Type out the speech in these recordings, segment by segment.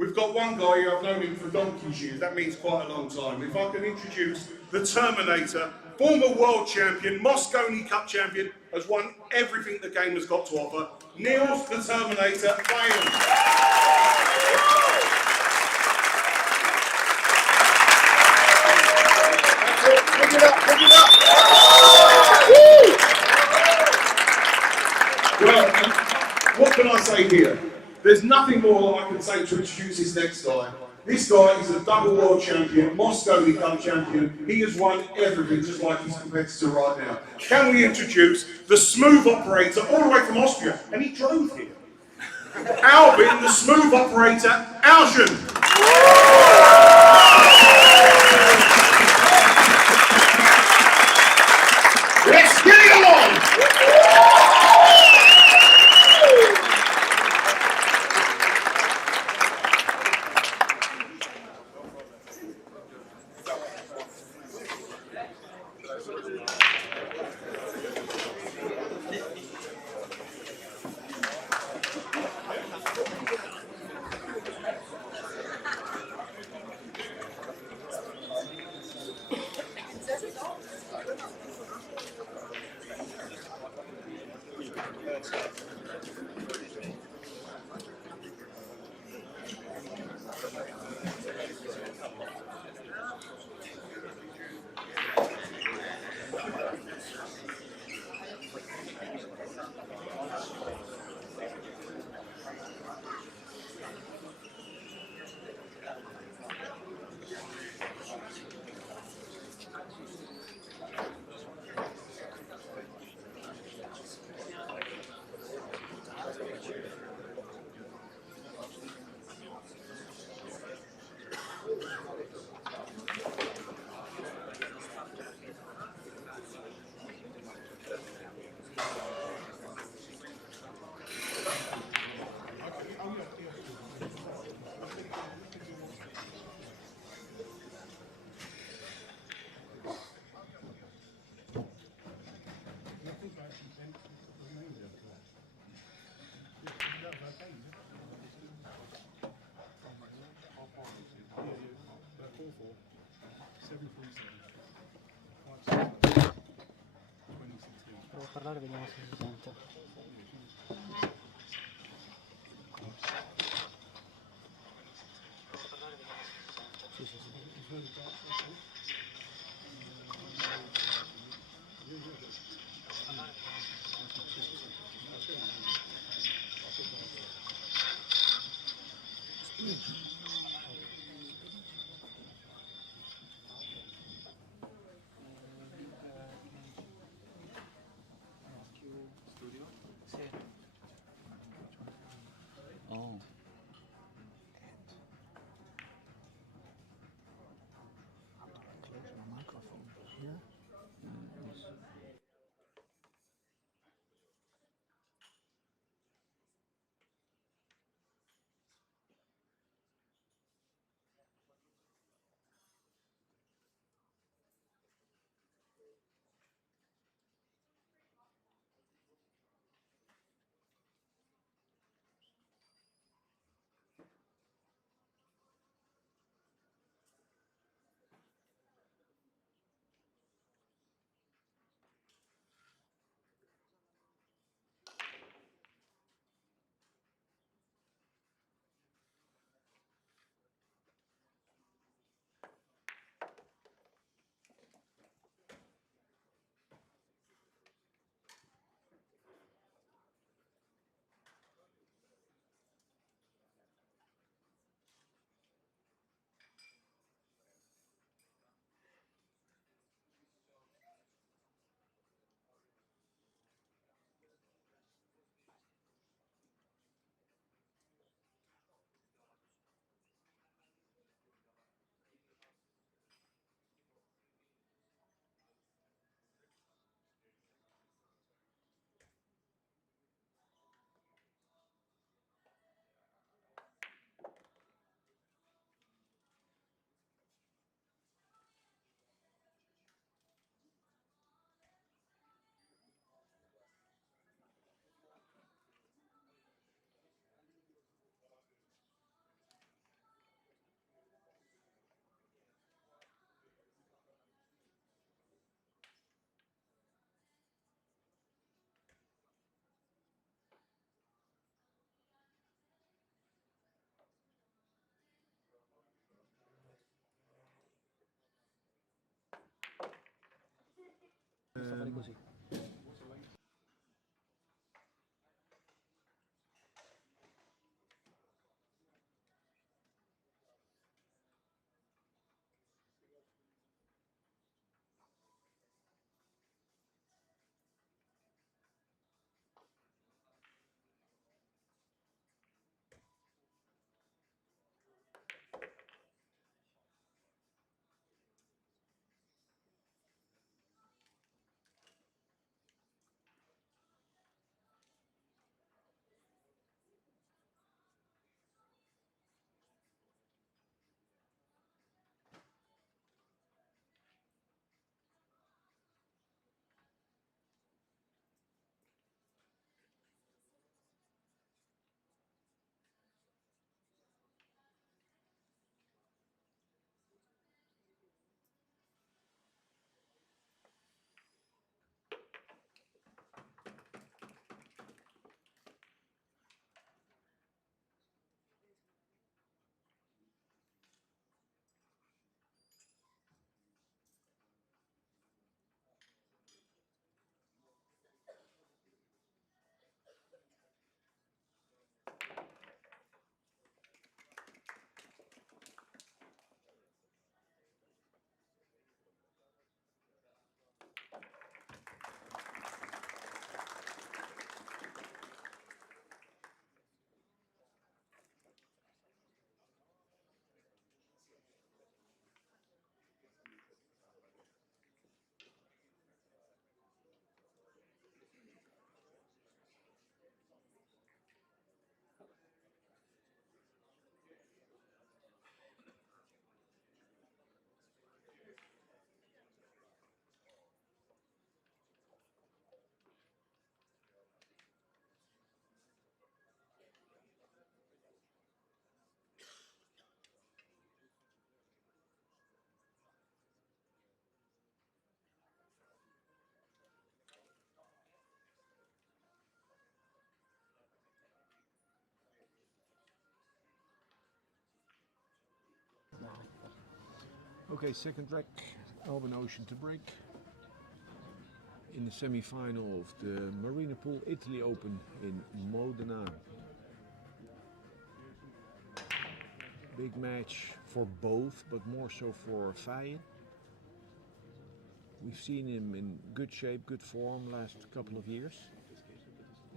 We've got one guy here, I've known him for donkey's years, that means quite a long time. If I can introduce the Terminator, former world champion, Moscone Cup champion, has won everything the game has got to offer. Niels the Terminator Bayon. Pick it up, pick it up. Well, what can I say here? There's nothing more that I can say to introduce this next guy. This guy is a double world champion, Moscone Cup champion. He has won everything just like his competitor right now. Can we introduce the smooth operator all the way from Austria? And he drove here. Albin, the smooth operator, Algen. Let's get it on! Provo a parlare, vediamo se si sente. Sì, sì, sì. Oh. Close my microphone. Yeah. di così. Okay, second rack, Alban Ocean to break. In the semi-final of the Marina Italy Open in Modena. Big match for both, but more so for Faye. We've seen him in good shape, good form last couple of years.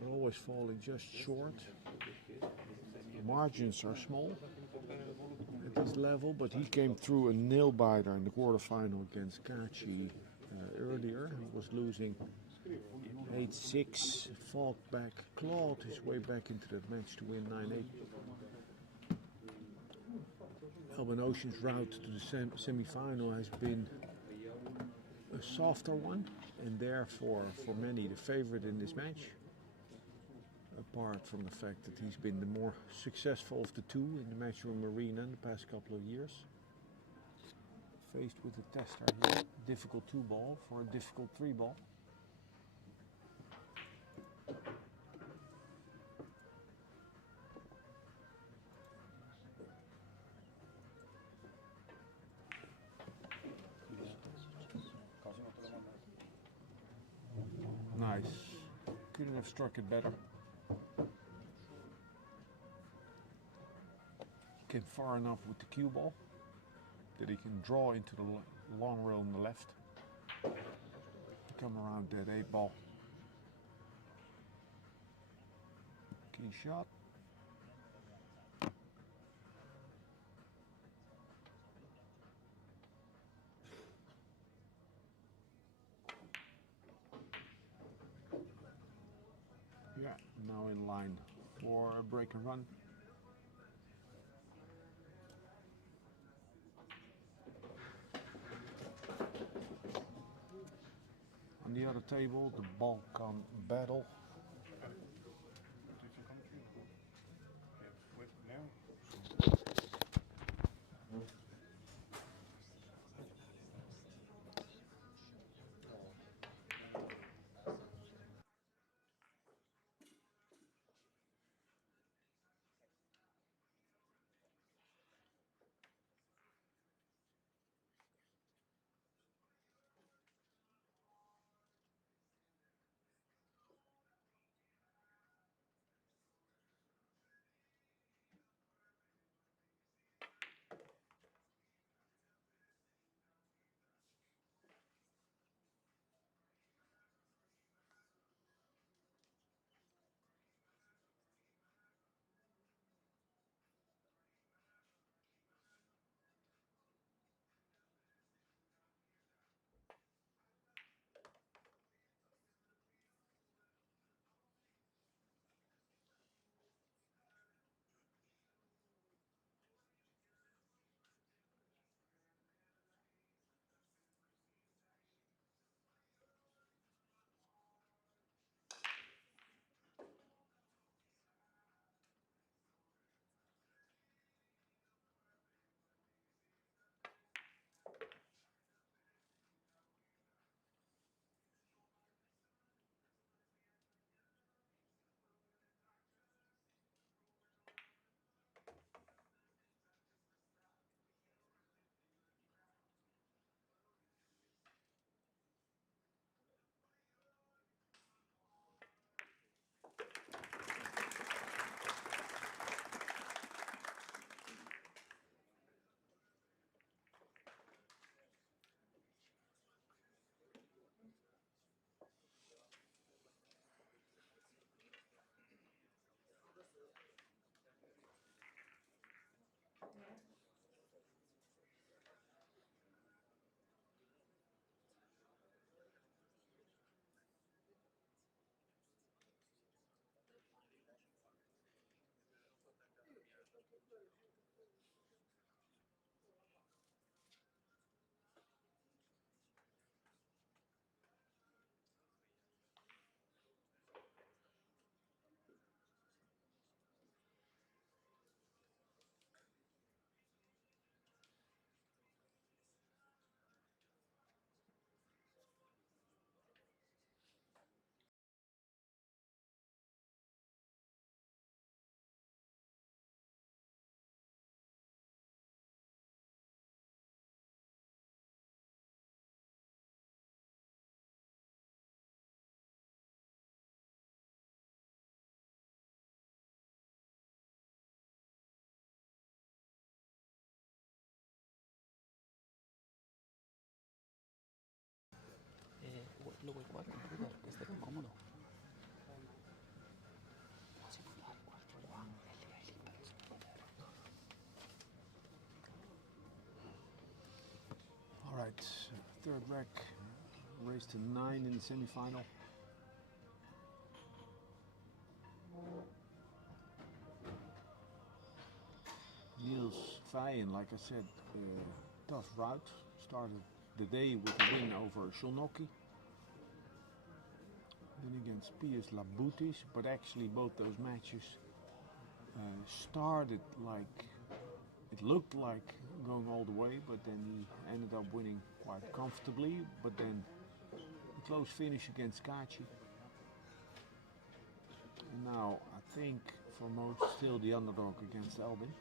They're always falling just short. The margins are small at this level, but he came through a nail-biter in the quarterfinal against Kachi earlier. He was losing 8-6, fought back, clawed his way back into that match to win 9-8. Alban Ocean's route to the semi-final has been a softer one, and therefore for many the favorite in this match. Apart from the fact that he's been the more successful of the two in the matchroom arena in the past couple of years. Faced with a tester here, difficult 2-ball for a difficult 3-ball. Nice. Couldn't have struck it better. Came far enough with the cue ball that he can draw into the long rail on the left. Come around that 8-ball. Key shot. Yeah, now in line for a break and run. On the other table, the Balkan battle. que esté cómodo. All right, third rack, raised to 9 in the semi-final. Niels Vijen, like I said, tough route. Started the day with a win over Szolnoki. Then against Pius Laboutis, but actually both those matches started like, it looked like going all the way, but then he ended up winning quite comfortably. But then a close finish against Kaci. And now I think for most still the underdog against Albin.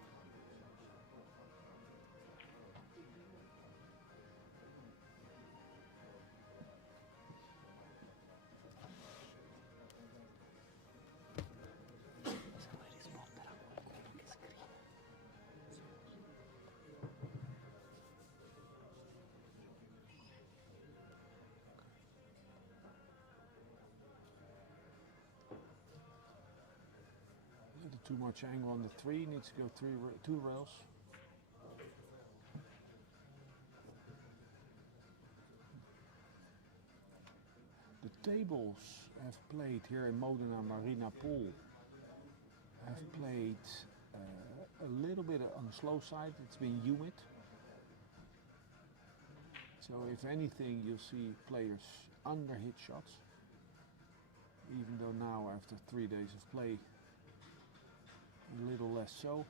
Too much angle on the 3, needs to go 2 rails. The tables have played here in Modena, Marina Pool, have played a little bit on the slow side. It's been humid. So if anything, you'll see players under hit shots, even though now after 3 days of play, a little less so.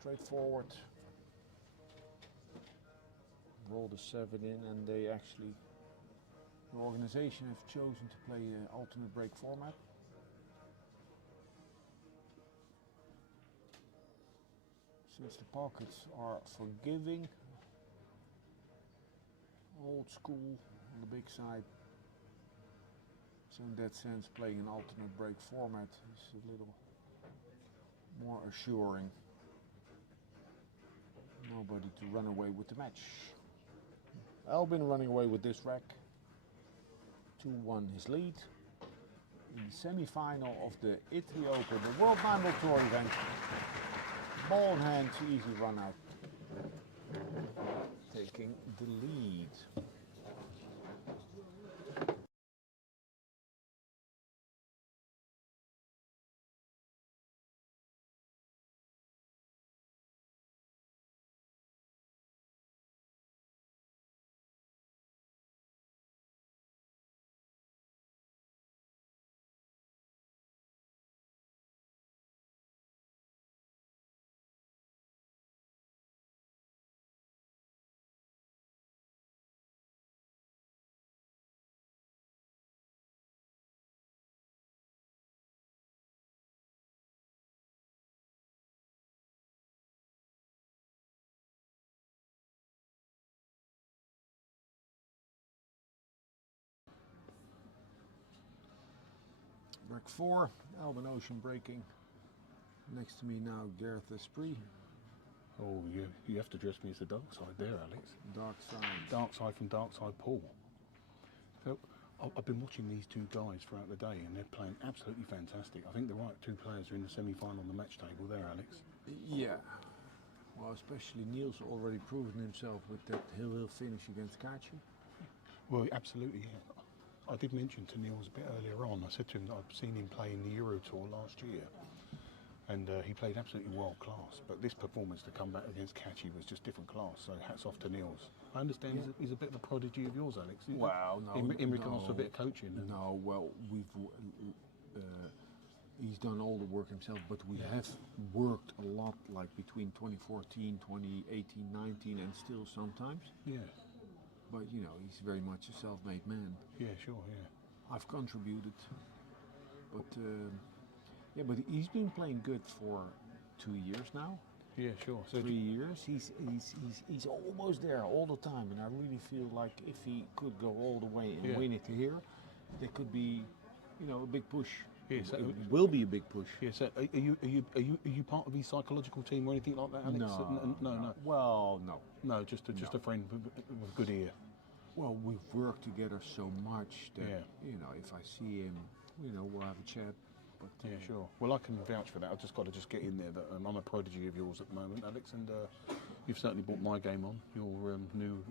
Straightforward. Roll the 7 in, and they actually, the organization have chosen to play an alternate break format. Since the pockets are forgiving, old school on the big side. So in that sense, playing an alternate break format is a little more assuring. Nobody to run away with the match. Albin running away with this rack. 2-1 his lead. In the semi-final of the Italy Open, the World 9 Tour event. Ball in hand, easy run out. Taking the lead. Rack 4, Albin Ocean breaking. Next to me now, Gareth Esprit. Oh, you have to address me as the dark side there, Alex. Dark side. Dark side from dark side Paul. So I've been watching these two guys throughout the day, and they're playing absolutely fantastic. I think the right two players are in the semi-final on the match table there, Alex. Yeah. Well, especially Niels already proven himself with that he'll finish against Kaci. Well, absolutely. Yeah. I did mention to Niels a bit earlier on. I said to him that I'd seen him play in the Euro Tour last year, and he played absolutely world class. But this performance to come back against Kaci was just different class. So hats off to Niels. I understand he's a bit of a prodigy of yours, Alex. Well, no, in regards to a bit of coaching. No, well, he's done all the work himself, but we have worked a lot, like between 2014, 2018, 19, and still sometimes. Yeah. But you know, he's very much a self-made man. Yeah, sure, yeah. I've contributed, but yeah, but he's been playing good for 2 years now. Yeah, sure. So 3 years. He's almost there all the time, and I really feel like if he could go all the way and win it here, there could be, you know, a big push Yes, It will be a big push. Yeah, so are you part of his psychological team or anything like that, Alex? No. Well, no. No, just a friend with good ear. Well, we've worked together so much that, Yeah. you know, if I see him, you know, we'll have a chat. But Yeah, sure. Well, I can vouch for that. I've just got to get in there. That I'm a prodigy of yours at the moment, Alex, and you've certainly brought my game on. Your new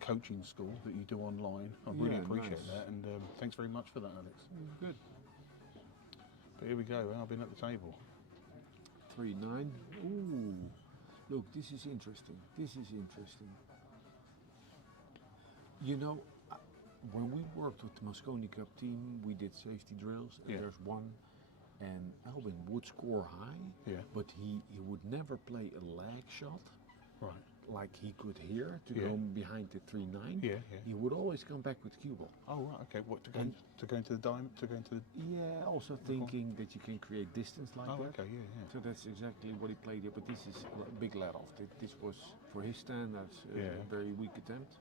coaching school that you do online. I really Yeah, appreciate nice. that, and thanks very much for that, Alex. Good. But here we go. I've been at the table. 3-9. Ooh. Look, this is interesting. This is interesting. You know, when we worked with the Mosconi Cup team, we did safety drills, and Yeah. there's one, and Albin would score high, Yeah. but he would never play a lag shot, Right. like he could here to Yeah. go behind the 3-9. Yeah. He would always come back with cue ball. Oh, right. Okay. What to go into the diamond? To go into the. Yeah, also thinking that you can create distance like Oh, that. okay. Yeah. So that's exactly what he played here, but this is a big let off. This was, for his standards, a Yeah. very weak attempt.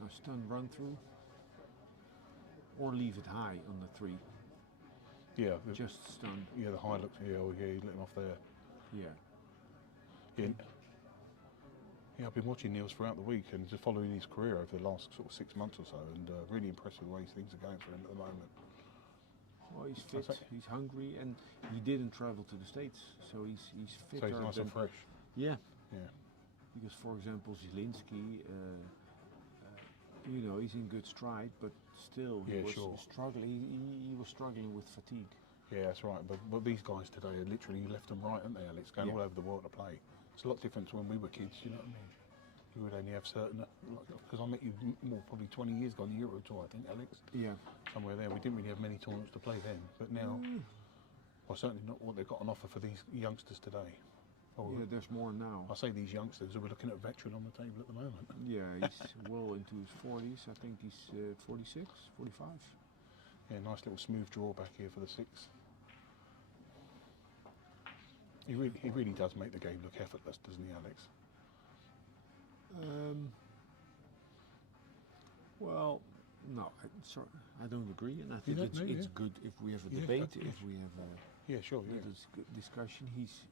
Now stun run through, or leave it high on the 3. Yeah. Just stun. Yeah. The high looks. Yeah. Oh, yeah. You let him off there. Yeah. Yeah. Yeah, I've been watching Niels throughout the week and just following his career over the last sort of 6 months or so, and really impressed with the way things are going for him at the moment. Well, he's fit, That's it. he's hungry, and he didn't travel to the States, so he's So fitter he's nice than, and fresh. yeah. Yeah. Because, for example, Zielinski, you know, he's in good stride, but still he Yeah, was sure. struggling. He was struggling with fatigue. Yeah, that's right. But these guys today are literally left and right, aren't they, Alex? Going Yeah. all over the world to play. It's a lot different to when we were kids, you know what I mean? You would only have certain, because I met you more probably 20 years ago on the Euro Tour, I think, Alex. Yeah. Somewhere there. We didn't really have many tournaments to play then, but now, well, certainly not what they've got on offer for these youngsters today. Or, Yeah, there's more now. I say these youngsters, we're looking at a veteran on the table at the moment. Yeah, he's well into his 40s. I think he's 46, 45. Yeah, nice little smooth drawback here for the 6. He really does make the game look effortless, doesn't he, Alex? Well, no, I don't agree, and I think don't it's, know, it's yeah. good if we have a Yeah, debate, yeah. if we have a Yeah, sure, yeah. discussion. He's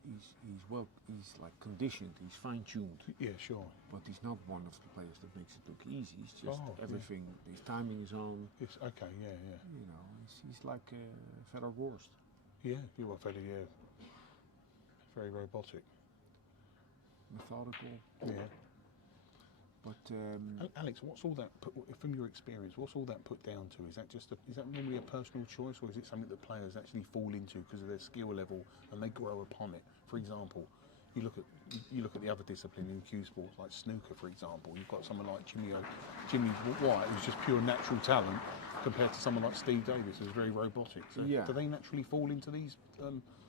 like conditioned, he's fine-tuned, Yeah, sure. but he's not one of the players that makes it look easy. He's just Oh, yeah. everything. His timing is on. It's okay, yeah. You know, he's like Fedor Gorst. Yeah, you were fairly, very robotic. Methodical, Yeah. but Alex, what's all that from your experience? What's all that put down to? Is that normally a personal choice, or is it something that players actually fall into because of their skill level and they grow upon it? For example, you look at the other discipline in cue sports like snooker, for example. You've got someone like Jimmy White, who's just pure natural talent, compared to someone like Steve Davis, who's very robotic. So Yeah. do they naturally fall into these?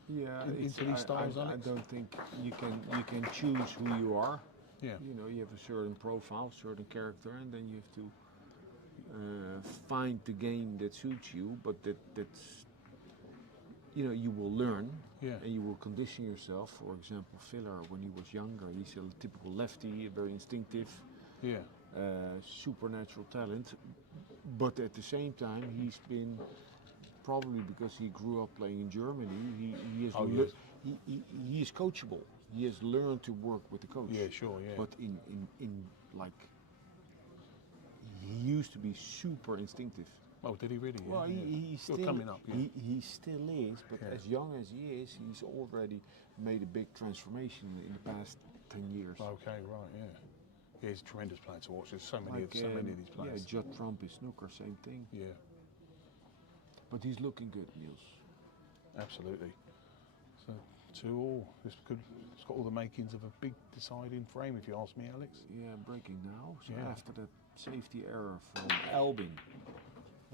yeah, into these styles, I Alex? don't think you can choose who you are. Yeah. You know, you have a certain profile, certain character, and then you have to find the game that suits you. But that's, you know, you will learn, Yeah. and you will condition yourself. For example, Filler, when he was younger, he's a typical lefty, very instinctive, Yeah. supernatural talent. But at the same time, he's been, probably because he grew up playing in Germany, he is Oh, yes. he is coachable. He has learned to work with the coach. Yeah, sure, yeah. But in like, he used to be super instinctive. Oh, did he really? Yeah, Well, yeah. he's Still still coming up. Yeah. he still is, but Yeah. as young as he is, he's already made a big transformation in the past 10 years. Okay, right, yeah. Yeah, he's a tremendous player to watch. There's so many Like, of these yeah, players. Judd Trump is snooker, same thing. Yeah, But he's looking good, Niels. absolutely. So, 2-2. It's got all the makings of a big deciding frame, if you ask me, Alex. Yeah, breaking now. So Yeah. after that safety error from Albin,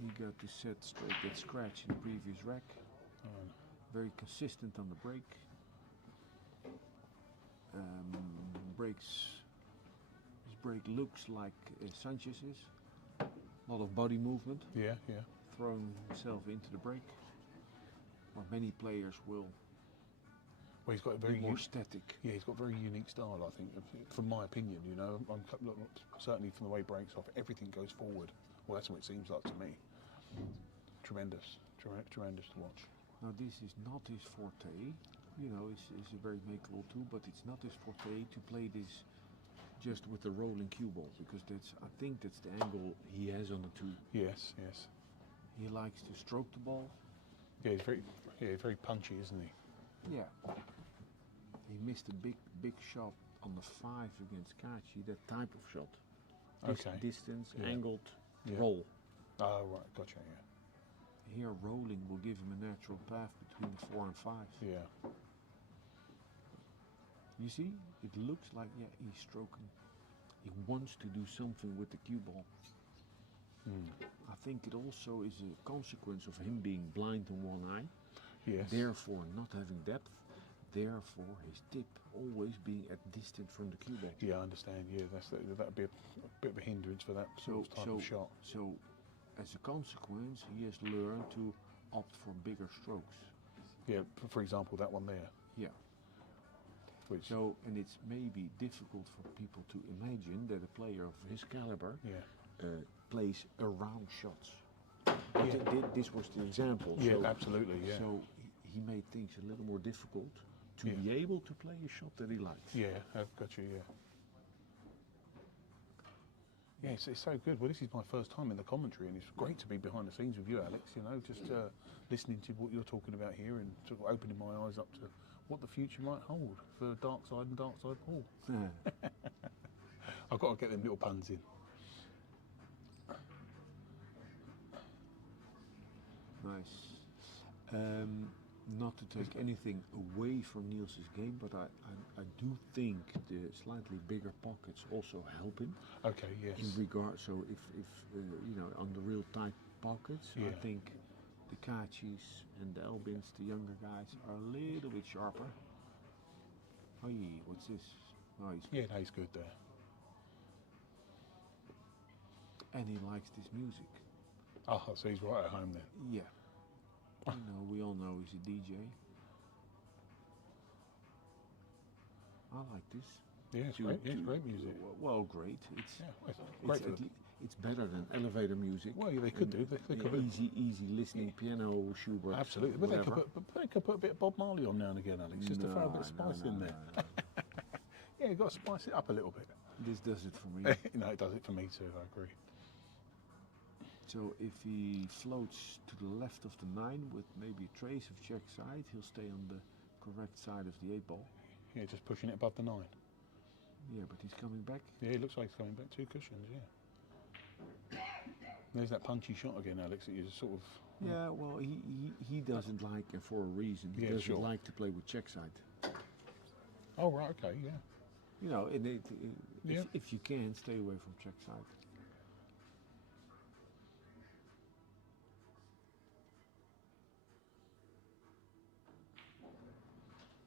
he got to set straight that scratch in the previous rack. Very consistent on the break. His break looks like Sanchez's. A lot of body movement, Yeah, yeah. throwing himself into the break. Or many players will Well, he's got a be very more static. yeah, he's got a very unique style, I think, from my opinion. You know, certainly from the way he breaks off, everything goes forward. Well, that's what it seems like to me. Tremendous, tremendous to watch. Now this is not his forte. You know, it's a very makeable tool, but it's not his forte to play this just with the rolling cue ball, because I think that's the angle he has on the tool. Yes, yes. He likes to stroke the ball. Yeah, he's very punchy, isn't he? Yeah. He missed a big shot on the 5 against Kachi, that type of shot. Okay. Distance, Yeah. angled, Yeah. roll. Oh, right, gotcha, yeah. Here rolling will give him a natural path between the 4 and 5. Yeah. You see, it looks like, yeah, he's stroking. He wants to do something with the cue ball. I think it also is a consequence of him being blind in one eye, Yes. therefore not having depth, therefore his tip always being at distance from the cue ball. Yeah, I understand. Yeah, that'd be a bit of a hindrance for that sort of type of shot. So, as a consequence, he has learned to opt for bigger strokes. Yeah, for example, that one there. Yeah. Which, So, and it's maybe difficult for people to imagine that a player of his caliber yeah. plays around shots. Yeah. This was the example. Yeah, so, absolutely, yeah. So he made things a little more difficult to Yeah. be able to play a shot that he likes. Yeah, I've got you, yeah. Yeah, it's so good. Well, this is my first time in the commentary, and it's great to be behind the scenes with you, Alex. You know, just listening to what you're talking about here and sort of opening my eyes up to what the future might hold for Dark Side and Dark Side Paul. I've got to get them little puns in. Nice. Not to take anything away from Niels's game, but I do think the slightly bigger pockets also help him. Okay, yes. In regard, so if you know, on the real tight pockets, Yeah. I think the Kachis and the Albins, the younger guys, are a little bit sharper. Oh, what's this? Oh, he's Yeah, no, he's good there. and he likes this music. Oh, so he's right at home there. Yeah. You know, we all know he's a DJ. I like this. Yeah, it's great. Yeah, it's great music. Well, great. It's Yeah, it's great. it's better than elevator music. Well, yeah, they could do. They could put, Easy listening piano, Schubert. absolutely, but whatever. they could put a bit of Bob Marley on now and again, Alex, just to throw a bit of spice in there. Yeah, you've got to spice it up a little bit. This does it for me. No, it does it for me too. I agree. So if he floats to the left of the 9 with maybe a trace of check side, he'll stay on the correct side of the 8 ball. Yeah, just pushing it above the 9. Yeah, but he's coming back. Yeah, it looks like he's coming back 2 cushions. Yeah. There's that punchy shot again, Alex. That you just sort of. Yeah, well, he doesn't like, and for a reason, he Yeah, doesn't sure. like to play with check side. Oh right, okay, yeah. You know, Yeah. if you can, stay away from check side.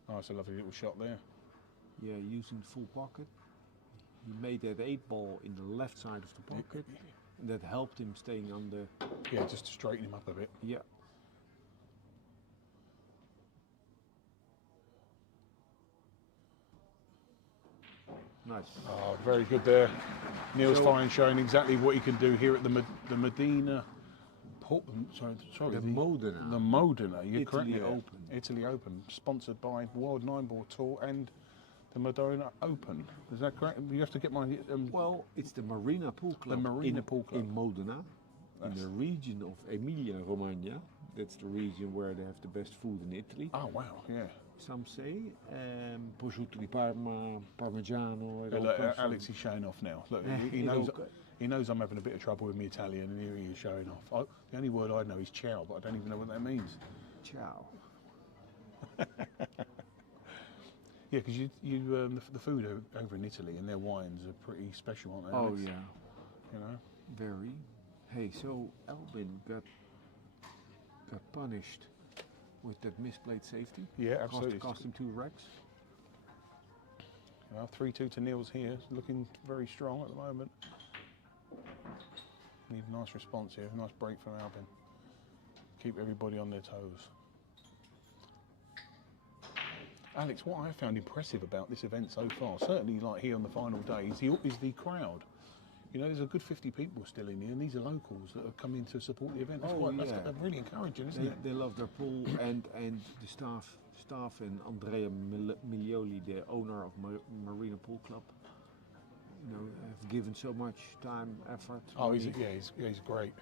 Oh, it's a lovely little shot there. Yeah, using full pocket. He made that 8 ball in the left side of the pocket. And that helped him staying on the. Yeah, just to straighten him up a bit. Yeah. Nice. Oh, very good there. Neil's So- fine, showing exactly what he can do here at the Medina. Sorry, The Modena. The Modena. You're correct. Italy there. Open. Italy Open, sponsored by World 9-Ball Tour and the Modena Open. Is that correct? You have to get my. Well, it's the Marina Pool Club. Marina Pool Club. In Modena, in the region of Emilia-Romagna. That's the region where they have the best food in Italy. Oh wow, yeah. Some say prosciutto di Parma, Parmigiano. it Yeah, all look, comes from- Alex is showing off now. Look, he It knows. all co- He knows I'm having a bit of trouble with my Italian, and here he is showing off. The only word I know is ciao, but I don't even know what that means. Ciao. Yeah, because the food over in Italy and their wines are pretty special, aren't they? Oh Alex? yeah, You know. very. Hey, so Albin got punished with that misplayed safety. Yeah, absolutely. Cost him 2 wrecks. Well, 3-2 to Niels here, looking very strong at the moment. Need a nice response here, a nice break from Albin. Keep everybody on their toes. Alex, what I found impressive about this event so far, certainly like here on the final day, is the crowd. You know, there's a good 50 people still in here, and these are locals that have come in to support the event. That's, that's really encouraging, isn't it? They love their pool, and the staff and Andrea Miglioli, the owner of Marina Pool Club, you know, have given so much time, effort. Oh, he's great.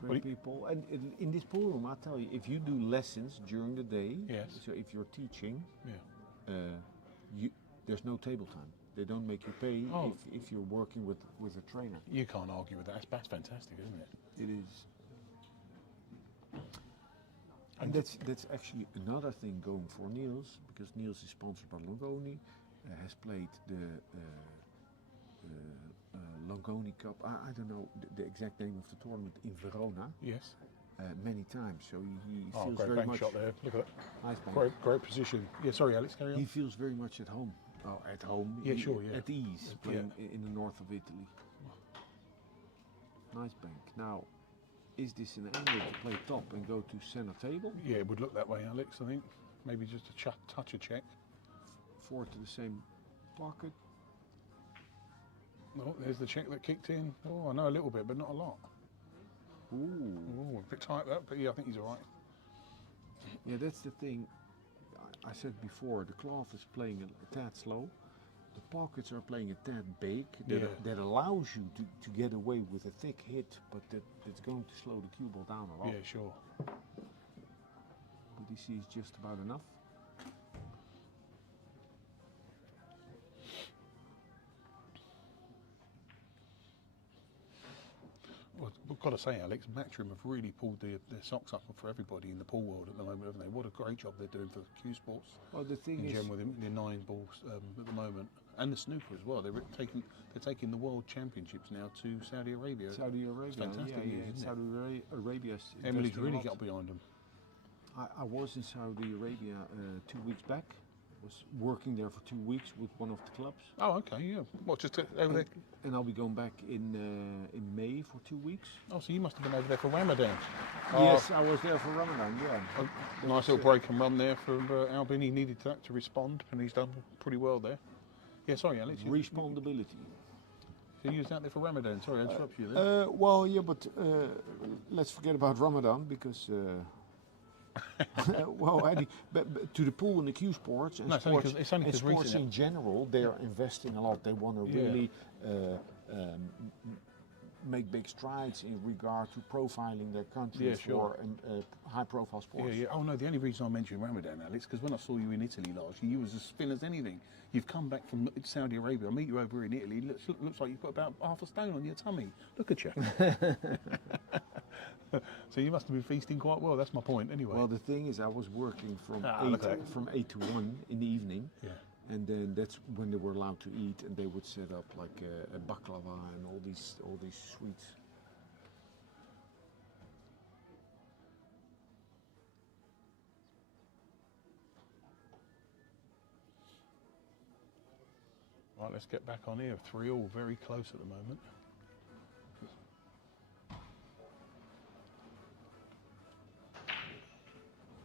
Great people. And in this pool room, I tell you, if you do lessons during the day, so if you're teaching, there's no table time. They don't make you pay if you're working with a trainer. You can't argue with that. That's fantastic, isn't it? It is. And that's actually another thing going for Niels, because Niels is sponsored by Longoni, has played the Longoni Cup. I don't know the exact name of the tournament in Verona. Yes. Many times, so he feels great very bank much. shot there. Look at that. Nice bank. Great position. Yeah, sorry, Alex. Carry on. He feels very much at home. Oh, at home. Yeah, sure. Yeah. At ease, playing in the north of Italy. Nice bank. Now, is this an angle to play top and go to center table? Yeah, it would look that way, Alex. I think maybe just a touch of check. 4 to the same pocket. Oh, there's the check that kicked in. Oh, I know a little bit, but not a lot. Ooh. A bit tight that, but yeah, I think he's all right. Yeah, that's the thing. I said before, the cloth is playing a tad slow. The pockets are playing a tad big. That allows you to get away with a thick hit, but that's going to slow the cue ball down a lot. Yeah, sure. But he sees just about enough. Well, we've got to say, Alex, Matchroom have really pulled their socks up for everybody in the pool world at the moment, haven't they? What a great job they're doing for Q Sports. Well, the thing is, with their 9 balls at the moment, and the snooker as well. They're taking the world championships now to Saudi Arabia. Saudi Arabia, it's fantastic news, isn't Saudi Arabia. Emily's really got behind them. I was in Saudi Arabia 2 weeks back. Was working there for 2 weeks with one of the clubs. Oh, okay, yeah. What, just over there? And I'll be going back in May for 2 weeks. Oh, so you must have been over there for Ramadan. Yes, I was there for Ramadan, yeah. A nice little break and run there for Albin. He needed that to respond, and he's done pretty well there. Yeah, sorry, Alex. Respondability. So you was out there for Ramadan. Sorry, I interrupted you there. Well, yeah, but let's forget about Ramadan, because... well, Eddie, but to the pool and the Q Sports and sports in general, they are investing a lot. They want to really make big strides in regard to profiling their country for high-profile sports. Yeah. Oh no, the only reason I mentioned Ramadan, Alex, because when I saw you in Italy last year, you was as thin as anything. You've come back from Saudi Arabia. I meet you over in Italy. Looks like you've got about half a stone on your tummy. Look at you. So you must have been feasting quite well. That's my point, anyway. Well, the thing is, I was working from 8 to 1 in the evening, and then that's when they were allowed to eat, and they would set up like a baklava and all these sweets. Right, let's get back on here. 3-all, very close at the moment.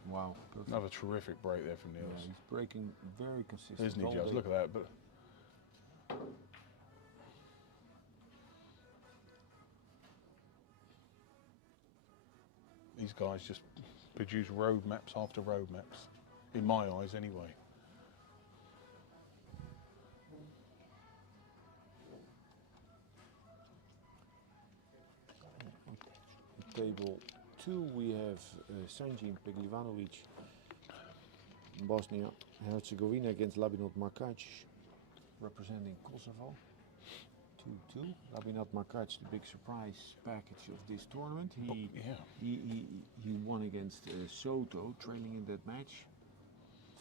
Wow. Another terrific break there from Niels. Yeah, he's breaking very consistent. Isn't he, Judge? Look at that. But these guys just produce road maps after road maps, in my eyes anyway. Table 2, we have Sanjin Peglivanovic, Bosnia Herzegovina against Labinot Markac, representing Kosovo. 2-2. Labinot Markac, the big surprise package of this tournament. He won against Soto, trailing in that match.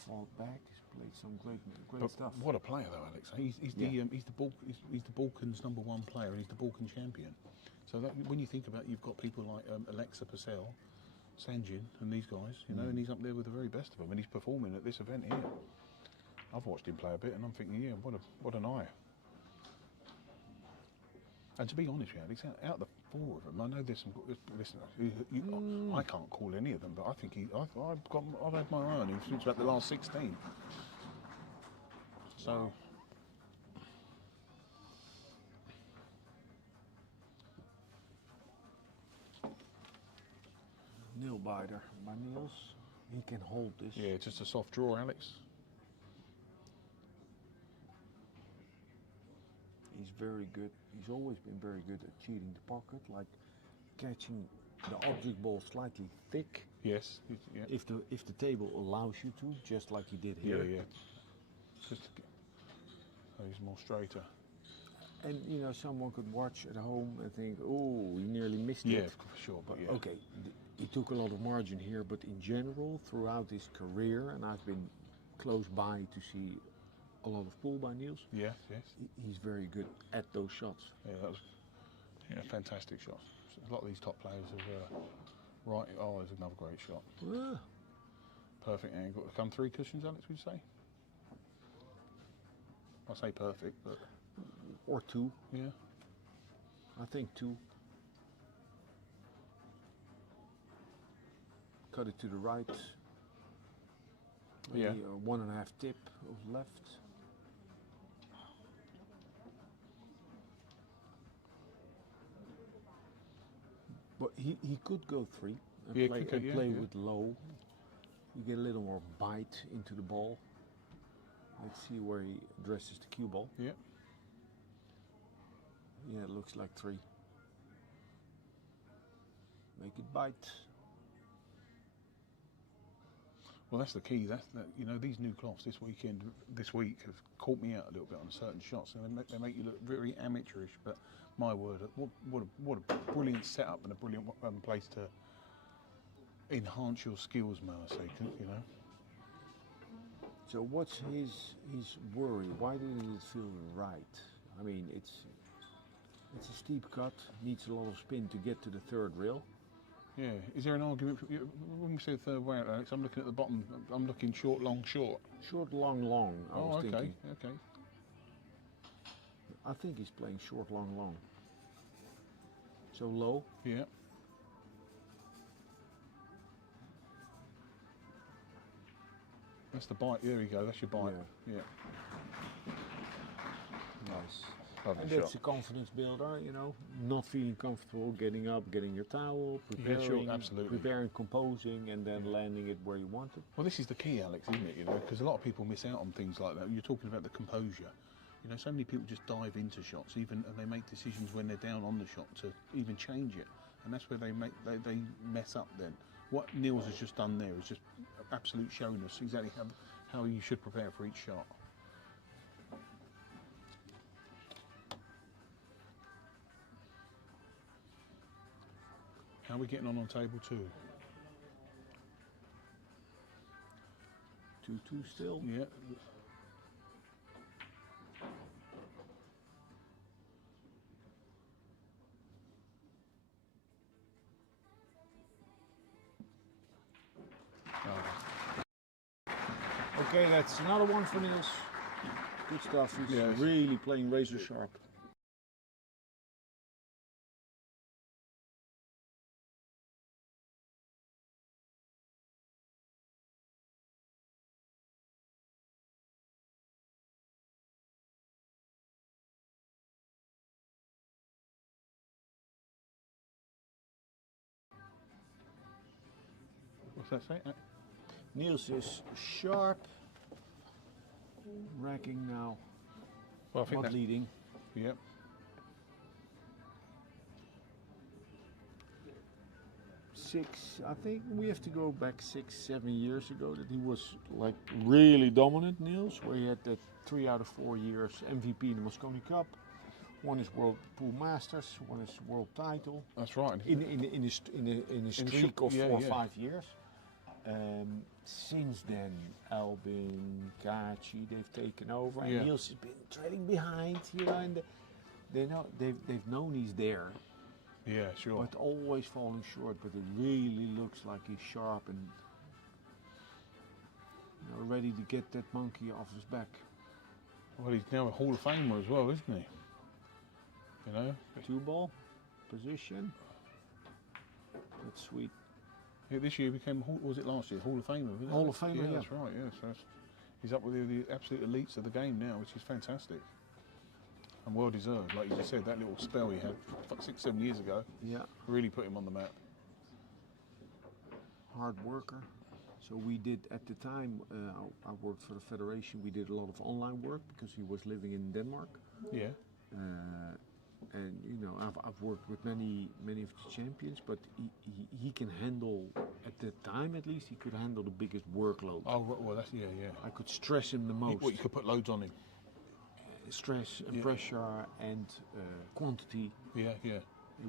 Fought back. He's played some great stuff. What a player, though, Alex. He's the Balkans' #1 player, and he's the Balkan champion. So that, when you think about, you've got people like Alexa Purcell, Sanjin, and these guys, you know, and he's up there with the very best of them, and he's performing at this event here. I've watched him play a bit, and I'm thinking, yeah, what an eye. And to be honest with you, Alex, out of the 4 of them, I know there's some. Listen, I can't call any of them, but I think I've had my eye on him since about the last 16. So. biter by Niels. He can hold this. Yeah, just a soft draw, Alex. He's very good. He's always been very good at cheating the pocket, like catching the object ball slightly thick. Yes. Yeah. If the table allows you to, just like he did here. Yeah. Just to get, so he's more straighter. And you know, someone could watch at home and think, oh, he nearly missed it. Yeah, for sure. But yeah. Okay, he took a lot of margin here, but in general, throughout his career, and I've been close by to see a lot of pool by Niels. Yes. He's very good at those shots. Yeah, that was fantastic shot. A lot of these top players have right. Oh, there's another great shot. Ah, Perfect angle. Come 3 cushions, Alex, would you say? I say perfect, but or 2. yeah. I think 2. Cut it to the right. Yeah. Maybe a 1.5 tip of left. But he could go 3 and Yeah, play, could, play yeah. with low. You get a little more bite into the ball. Let's see where he addresses the cue ball. Yeah. Yeah, it looks like 3. Make it bite. Well, that's the key. That's you know, these new cloths this week have caught me out a little bit on certain shots, and they make you look very amateurish. But my word, what a brilliant setup and a brilliant place to enhance your skills, may I say? You know. So what's his worry? Why didn't it feel right? I mean, it's a steep cut, needs a lot of spin to get to the 3rd rail. Yeah. Is there an argument? When we say the 3rd rail, Alex, I'm looking at the bottom. I'm looking short, long, short. Short, long, long. I was thinking. Okay. I think he's playing short, long, long. So low. Yeah. That's the bite. There we go. That's your bite. Yeah. Nice. Lovely And shot. that's a confidence builder, you know, not feeling comfortable, getting up, getting your towel, preparing, absolutely. preparing, composing, and then landing it where you want it. Well, this is the key, Alex, isn't it? You know, because a lot of people miss out on things like that. You're talking about the composure. You know, so many people just dive into shots, and they make decisions when they're down on the shot to even change it, and that's where they mess up. Then what Niels has just done there is just absolute showing us exactly how you should prepare for each shot. How are we getting on table 2? 2-2 still. Yeah. Okay, that's another one for Niels. Good stuff. He's really playing razor sharp. What's that say? Niels is sharp. Racking now. Well, I think Not leading. Yep. I think we have to go back 6-7 years ago that he was like really dominant, Niels, where he had that 3 out of 4 years MVP in the Mosconi Cup. One is World Pool Masters, one is World Title. That's right. In a streak of 4 or 5 years. Since then, Albin, Kachi, they've taken over, and Niels has been trailing behind, you know, and they've known he's there. Yeah, sure. But always falling short. But it really looks like he's sharp and ready to get that monkey off his back. Well, he's now a Hall of Famer as well, isn't he? You know, 2-ball position. That's sweet. Yeah, this year became, was it last year? Hall of Famer, wasn't it? Hall of Famer, yeah. That's right, yeah. So he's up with the absolute elites of the game now, which is fantastic. And well deserved, like you just said, that little spell he had 6-7 years ago really put him on the map. hard worker. So we did at the time. I worked for the federation. We did a lot of online work because he was living in Denmark. Yeah. And you know, I've worked with many of the champions, but he can handle, at the time at least, he could handle the biggest workload. Oh well, that's yeah. I could stress him the most. What you could put loads on him. Stress and pressure and quantity. Yeah. You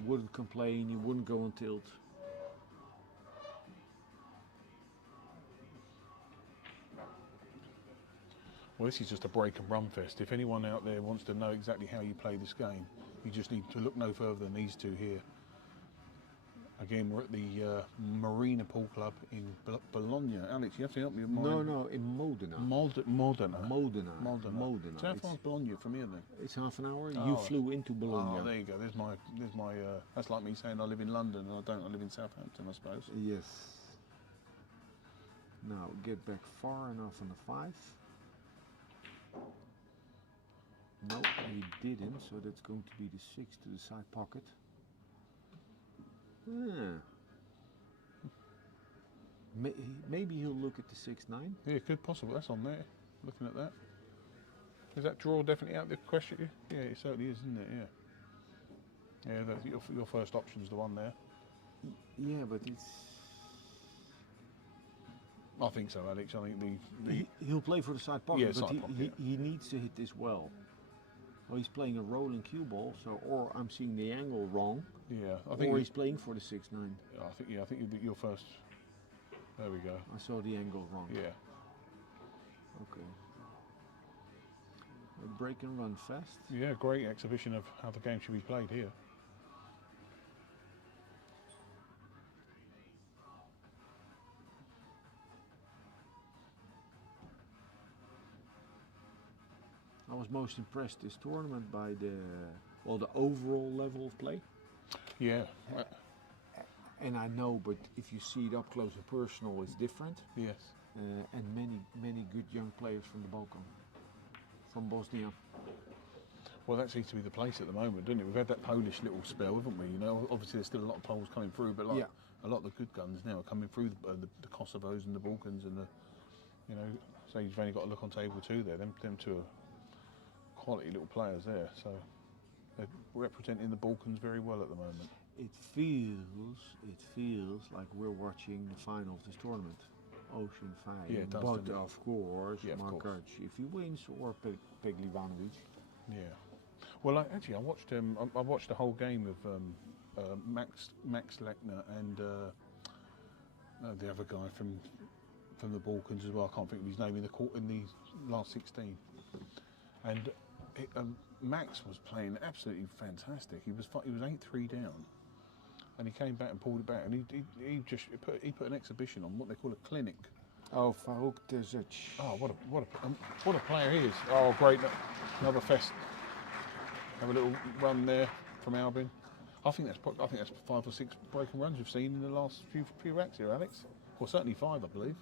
wouldn't complain. You wouldn't go on tilt. Well, this is just a break and run fest. If anyone out there wants to know exactly how you play this game, you just need to look no further than these two here. Again, we're at the Marina Pool Club in Bologna. Alex, you have to help me with mine. No, in Modena. Modena. Modena. So how far's Bologna from here then? It's half an hour. Oh. You flew into Bologna. Oh, there you go. There's my. That's like me saying I live in London and I don't. I live in Southampton, I suppose. Yes. Now get back far enough on the 5. No, he didn't, so that's going to be the 6 to the side pocket. Maybe he'll look at the 6-9. Yeah, good possible. That's on there. Looking at that. Is that draw definitely out of the question? Yeah, it certainly is, isn't it? Yeah. Yeah, that's your first option's the one there. Yeah, but it's... I think so, Alex. I think he'll play for the side pocket, Yeah, but side pocket. he needs to hit this well. Well, he's playing a rolling cue ball, so or I'm seeing the angle wrong. Yeah, I think. Or he's playing for the 6-9. I think your first. There we go. I saw the angle wrong. Yeah. Okay. A break and run fast. Yeah, great exhibition of how the game should be played here. I was most impressed this tournament by the overall level of play. Yeah. And I know, but if you see it up close and personal, it's different. Yes. And many good young players from the Balkan, from Bosnia. Well, that seems to be the place at the moment, doesn't it? We've had that Polish little spell, haven't we? You know, obviously there's still a lot of Poles coming through, but like a lot of the good guns now are coming through the Kosovos and the Balkans and the, you know, so you've only got to look on table 2 there. Them two are quality little players there. So they're representing the Balkans very well at the moment. It feels like we're watching the final of this tournament. Ocean Fight. Yeah, it does, but doesn't it? of course, Yeah, of course. Markac, if he wins, or Peglivanovic. Yeah. Well, actually, I watched the whole game of Max Lechner and the other guy from the Balkans as well. I can't think of his name in the last 16. And Max was playing absolutely fantastic. He was 8-3 down, and he came back and pulled it back, and he put an exhibition on, what they call a clinic. Oh, Farouk Terzic. Oh, what a player he is! Oh, great! Another fest. Have a little run there from Albin. I think that's 5 or 6 broken runs we've seen in the last few racks here, Alex. Well, certainly 5, I believe.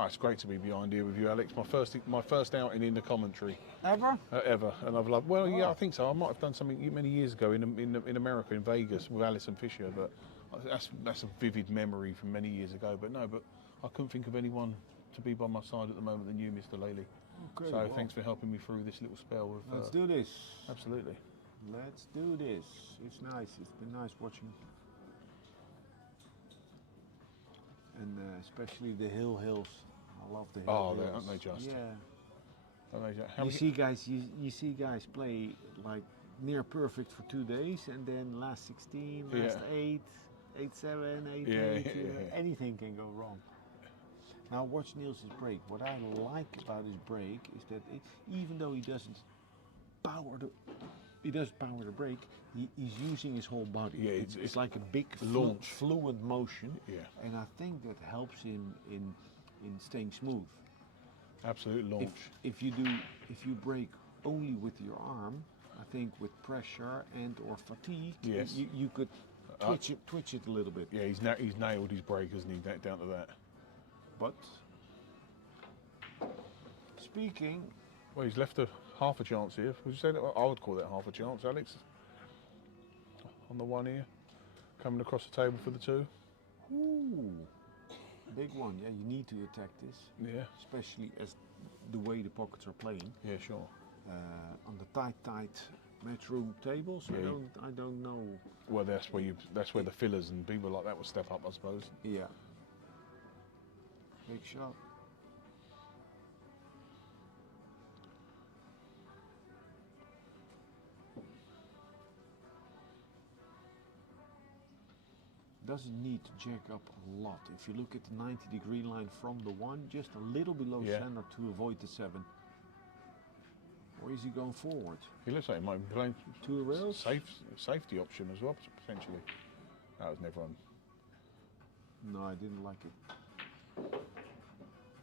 Oh, it's great to be behind here with you, Alex. My first outing in the commentary. Ever? Ever, and I've loved. Well, yeah, I think so. I might have done something many years ago in America, in Vegas, with Alison Fisher, but that's a vivid memory from many years ago. But I couldn't think of anyone to be by my side at the moment than you, Mr. Laley. Okay, So thanks for helping me through this little spell. Let's do this. Absolutely. Let's do this. It's nice. It's been nice watching. And especially the hills. I love the hills. Oh, aren't they just? Yeah. You see guys play like near perfect for 2 days, and then last 16, last 8, 8-7, 8-8. Anything can go wrong. Now watch Niels' break. What I like about his break is that even though he doesn't power the break, he's using his whole body. Yeah, it's like a big launch, fluid motion. Yeah. And I think that helps him in staying smooth. Absolute launch. If you break only with your arm, I think with pressure and or fatigue, yes, you could twitch it a little bit. Yeah, he's nailed his break, hasn't he? Down to that. But speaking, Well, he's left a half a chance here. Would you say that? I would call that half a chance, Alex. On the one here, coming across the table for the two. ooh, big one. Yeah, you need to attack this, Yeah. especially as the way the pockets are playing. Yeah, sure. On the tight matchroom tables, Yeah, I don't know. Well, that's where the fillers and people like that will step up, I suppose. Yeah. Big shot. Doesn't need to jack up a lot. If you look at the 90-degree line from the one, just a little below Yeah. center to avoid the 7. Or is he going forward? He looks like he might be playing 2 rails? safety option as well, potentially. That was never on. No, I didn't like it.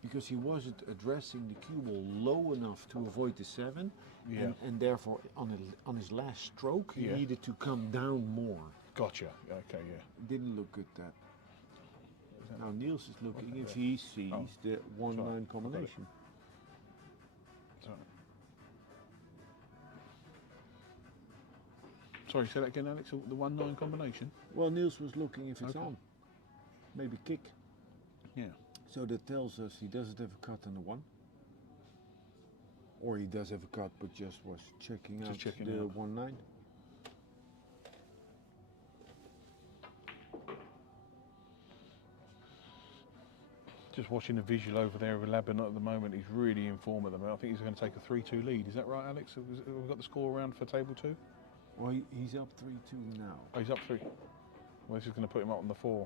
Because he wasn't addressing the cue ball low enough to avoid the 7. Yeah. And therefore, on his last stroke, he Yeah. needed to come down more. Gotcha. Okay, yeah. It didn't look good that. Now Niels is looking Okay, if yeah. he sees Oh, the 1-9 sorry, I've got it. combination. Sorry, say that again, Alex. The 1-9 combination. Well, Niels was looking if it's Okay. on. Maybe kick. Yeah. So that tells us he doesn't have a cut on the 1. Or he does have a cut, but just was checking Just out checking the out. 1-9. Just watching the visual over there of Laban at the moment. He's really in form at the moment. I think he's going to take a 3-2 lead. Is that right, Alex? Have we got the score around for table 2? Well, he's up 3-2 now. Oh, he's up 3. Well, this is going to put him up on the 4.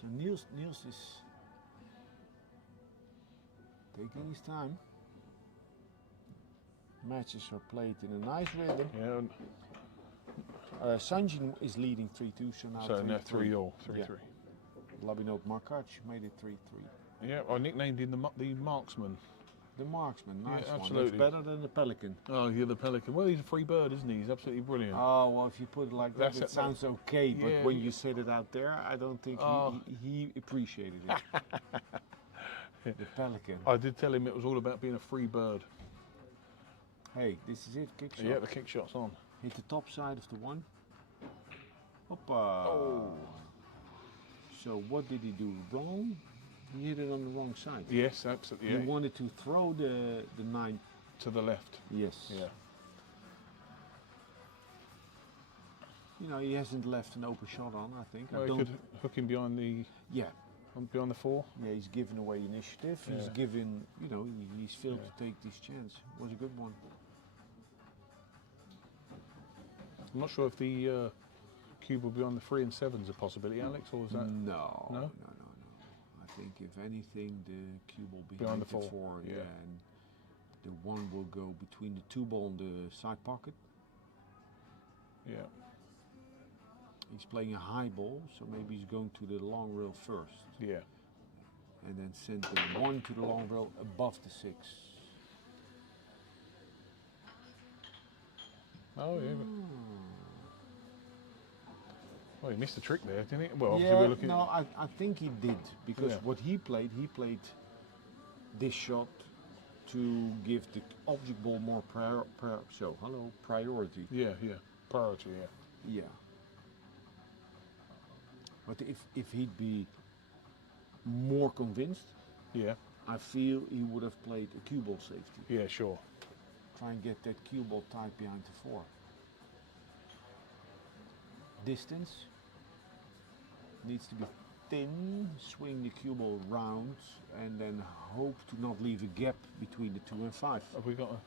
So Niels is taking his time. Matches are played in a nice rhythm. Yeah. Sanjin is leading 3-2, so now So 3-3. now 3-all, 3-3. Yeah. Labinot Markac made it 3-3. Yeah, I nicknamed him the marksman. The marksman, nice Yeah, one. absolutely. That's better than the pelican. Oh, you're the pelican. Well, he's a free bird, isn't he? He's absolutely brilliant. Oh, well, if you put it like That's that, it, it sounds okay, but yeah, when you said it out there, I don't think Oh. he appreciated it. The pelican. I did tell him it was all about being a free bird. Hey, this is it, kick shot. Yeah, the kick shot's on. Hit the top side of the 1. Hoppa. Oh. So what did he do wrong? He hit it on the wrong side. Yes, absolutely. He Yeah. wanted to throw the 9. To the left. Yes. Yeah. You know, he hasn't left an open shot on, I think. Well, I he don't. could hook him behind the Yeah. 4. Yeah, he's given away initiative. He's Yeah. given, you know, he's failed Yeah. to take this chance. Was a good one. I'm not sure if the cube will be on the 3 and 7's a possibility, Alex, or is that? No. No? I think if anything, the cue ball Behind behind the 4, 4, yeah. and the 1 will go between the 2 ball and the side pocket. Yeah. He's playing a high ball, so maybe he's going to the long rail first, Yeah. and then send the 1 to the long rail above the 6. Oh, yeah. Well, he missed the trick there, didn't he? Well, obviously Yeah, we're looking. no, I think he did, because Yeah. what he played this shot to give the object ball more priority. Yeah, yeah. Priority, yeah. Yeah. But if he'd be more convinced, Yeah. I feel he would have played a cue ball safety. Yeah, sure. Try and get that cue ball tight behind the 4. Distance needs to be thin, swing the cue ball round, and then hope to not leave a gap between the 2 and 5. Have we got a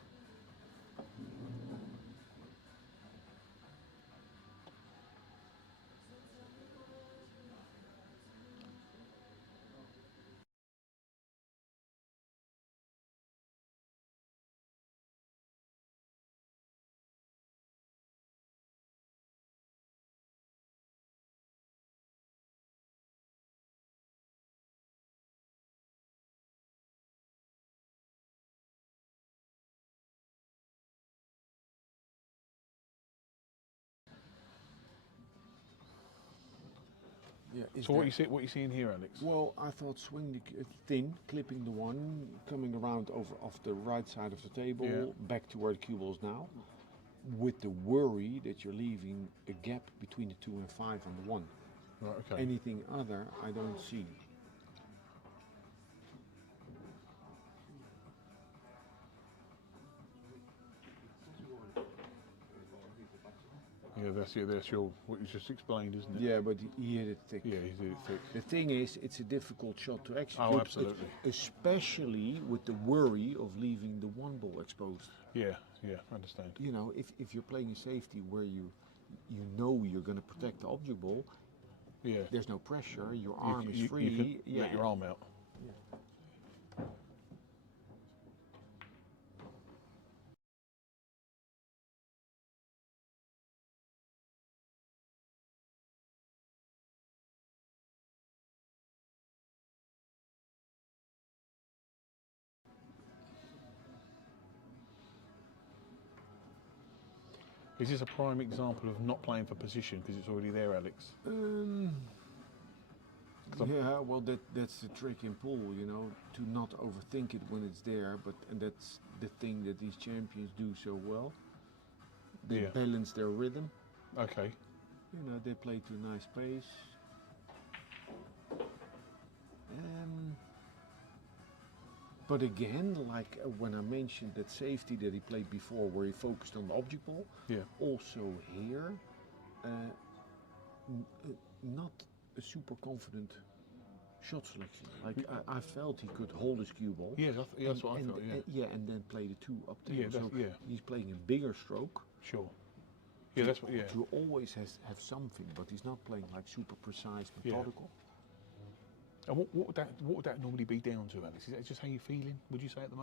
Yeah. So what you seeing here, Alex? Well, I thought swing the thin, clipping the one, coming around over off the right side of the table, back to where the cue ball is now, with the worry that you're leaving a gap between the 2 and 5 on the 1. Right, okay. Anything other, I don't see. Yeah, that's your what you just explained, isn't it? Yeah, but he hit it thick. Yeah, he did it thick. The thing is, it's a difficult shot to execute. Oh, absolutely. Especially with the worry of leaving the 1 ball exposed. Yeah, I understand. You know, if you're playing a safety where you know you're going to protect the object ball, Yeah. there's no pressure, your arm is free. You can let your arm out. Is this a prime example of not playing for position because it's already there, Alex? Yeah, well, that's the trick in pool, you know, to not overthink it when it's there. And that's the thing that these champions do so well. They balance their rhythm. Okay. You know, they play to a nice pace. But again, like when I mentioned that safety that he played before, where he focused on the object ball, also here, not a super confident shot selection. Like I felt he could hold his cue ball. Yeah, that's what I felt. And then play the 2 up there. Yeah, so he's playing a bigger stroke. Sure. Yeah, that's what. Yeah. To always have something, but he's not playing like super precise, methodical. And what would that normally be down to, Alex? Is that just how you're feeling? Would you say at the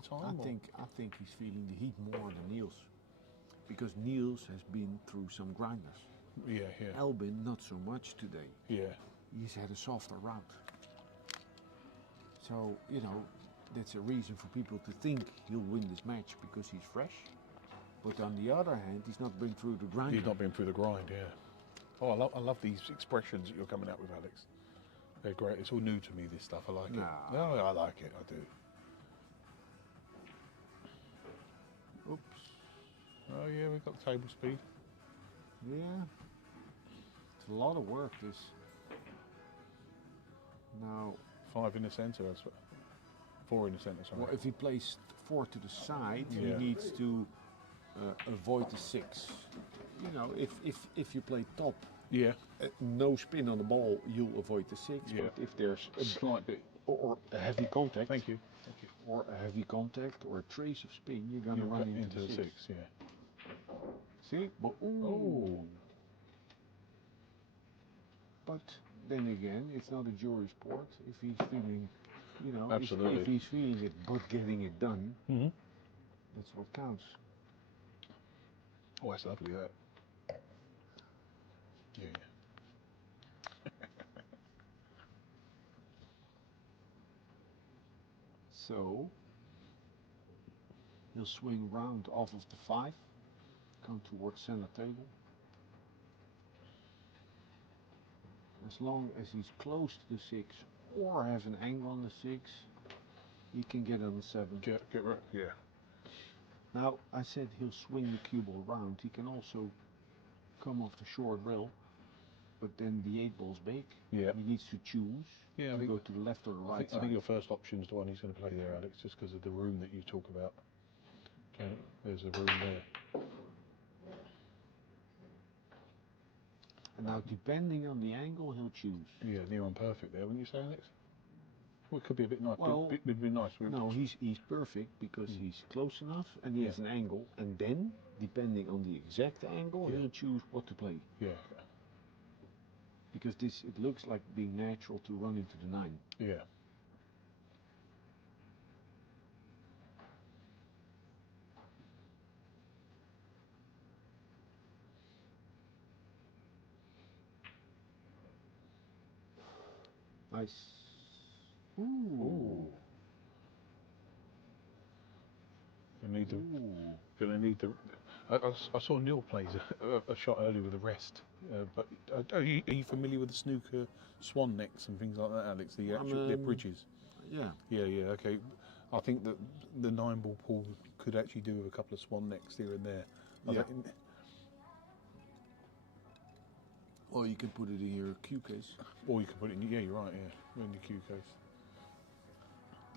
time? I think he's feeling the heat more than Niels, because Niels has been through some grinders. Yeah. Albin not so much today. Yeah. He's had a softer route. So you know, that's a reason for people to think he'll win this match because he's fresh. But on the other hand, he's not been through the grind. He's not been through the grind. Yeah. Oh, I love these expressions that you're coming out with, Alex. They're great. It's all new to me, this stuff. I like it. No, I like it. I do. Oops. Oh yeah, we've got table speed. Yeah. It's a lot of work, this. Now. 5 in the centre. That's what. 4 in the centre. Sorry. Well, if he plays 4 to the side, he needs to avoid the 6. You know, if you play top. Yeah. No spin on the ball, you'll avoid the 6. Yeah. But if there's a slight bit or a heavy contact, Thank you. or a heavy contact or a trace of spin, you're gonna run into the 6. Yeah. See? But, ooh. But then again, it's not a jury sport. If he's feeling, you know, if he's feeling it but getting it done, that's what counts. Oh, that's lovely. That. Yeah. So he'll swing round off of the 5, come towards center table. As long as he's close to the 6 or has an angle on the 6, he can get on the 7. Get right. Yeah. Now I said he'll swing the cue ball round. He can also come off the short rail, but then the 8 ball's big. Yeah. He needs to choose. Yeah, to go to the left or the right side. I think your first option is the one he's going to play there, Alex, just because of the room that you talk about. Okay, there's a room there. And now, depending on the angle, he'll choose. Yeah, near on perfect there, wouldn't you say, Alex? Well, it could be a bit nice. Well, it'd be nice. No, he's perfect because he's close enough and he has an angle. And then, depending on the exact angle, he'll choose what to play. Yeah. Because it looks like being natural to run into the 9. Yeah. Nice. Ooh. Gonna need the I saw Neil plays a shot earlier with a rest. But are you familiar with the snooker swan necks and things like that, Alex? The actual the bridges. Yeah. Yeah. Okay. I think that the 9-ball pool could actually do with a couple of swan necks here and there. Yeah. Or you can put it in your cue case. Or you can put it in. Yeah, you're right. Yeah, in the cue case.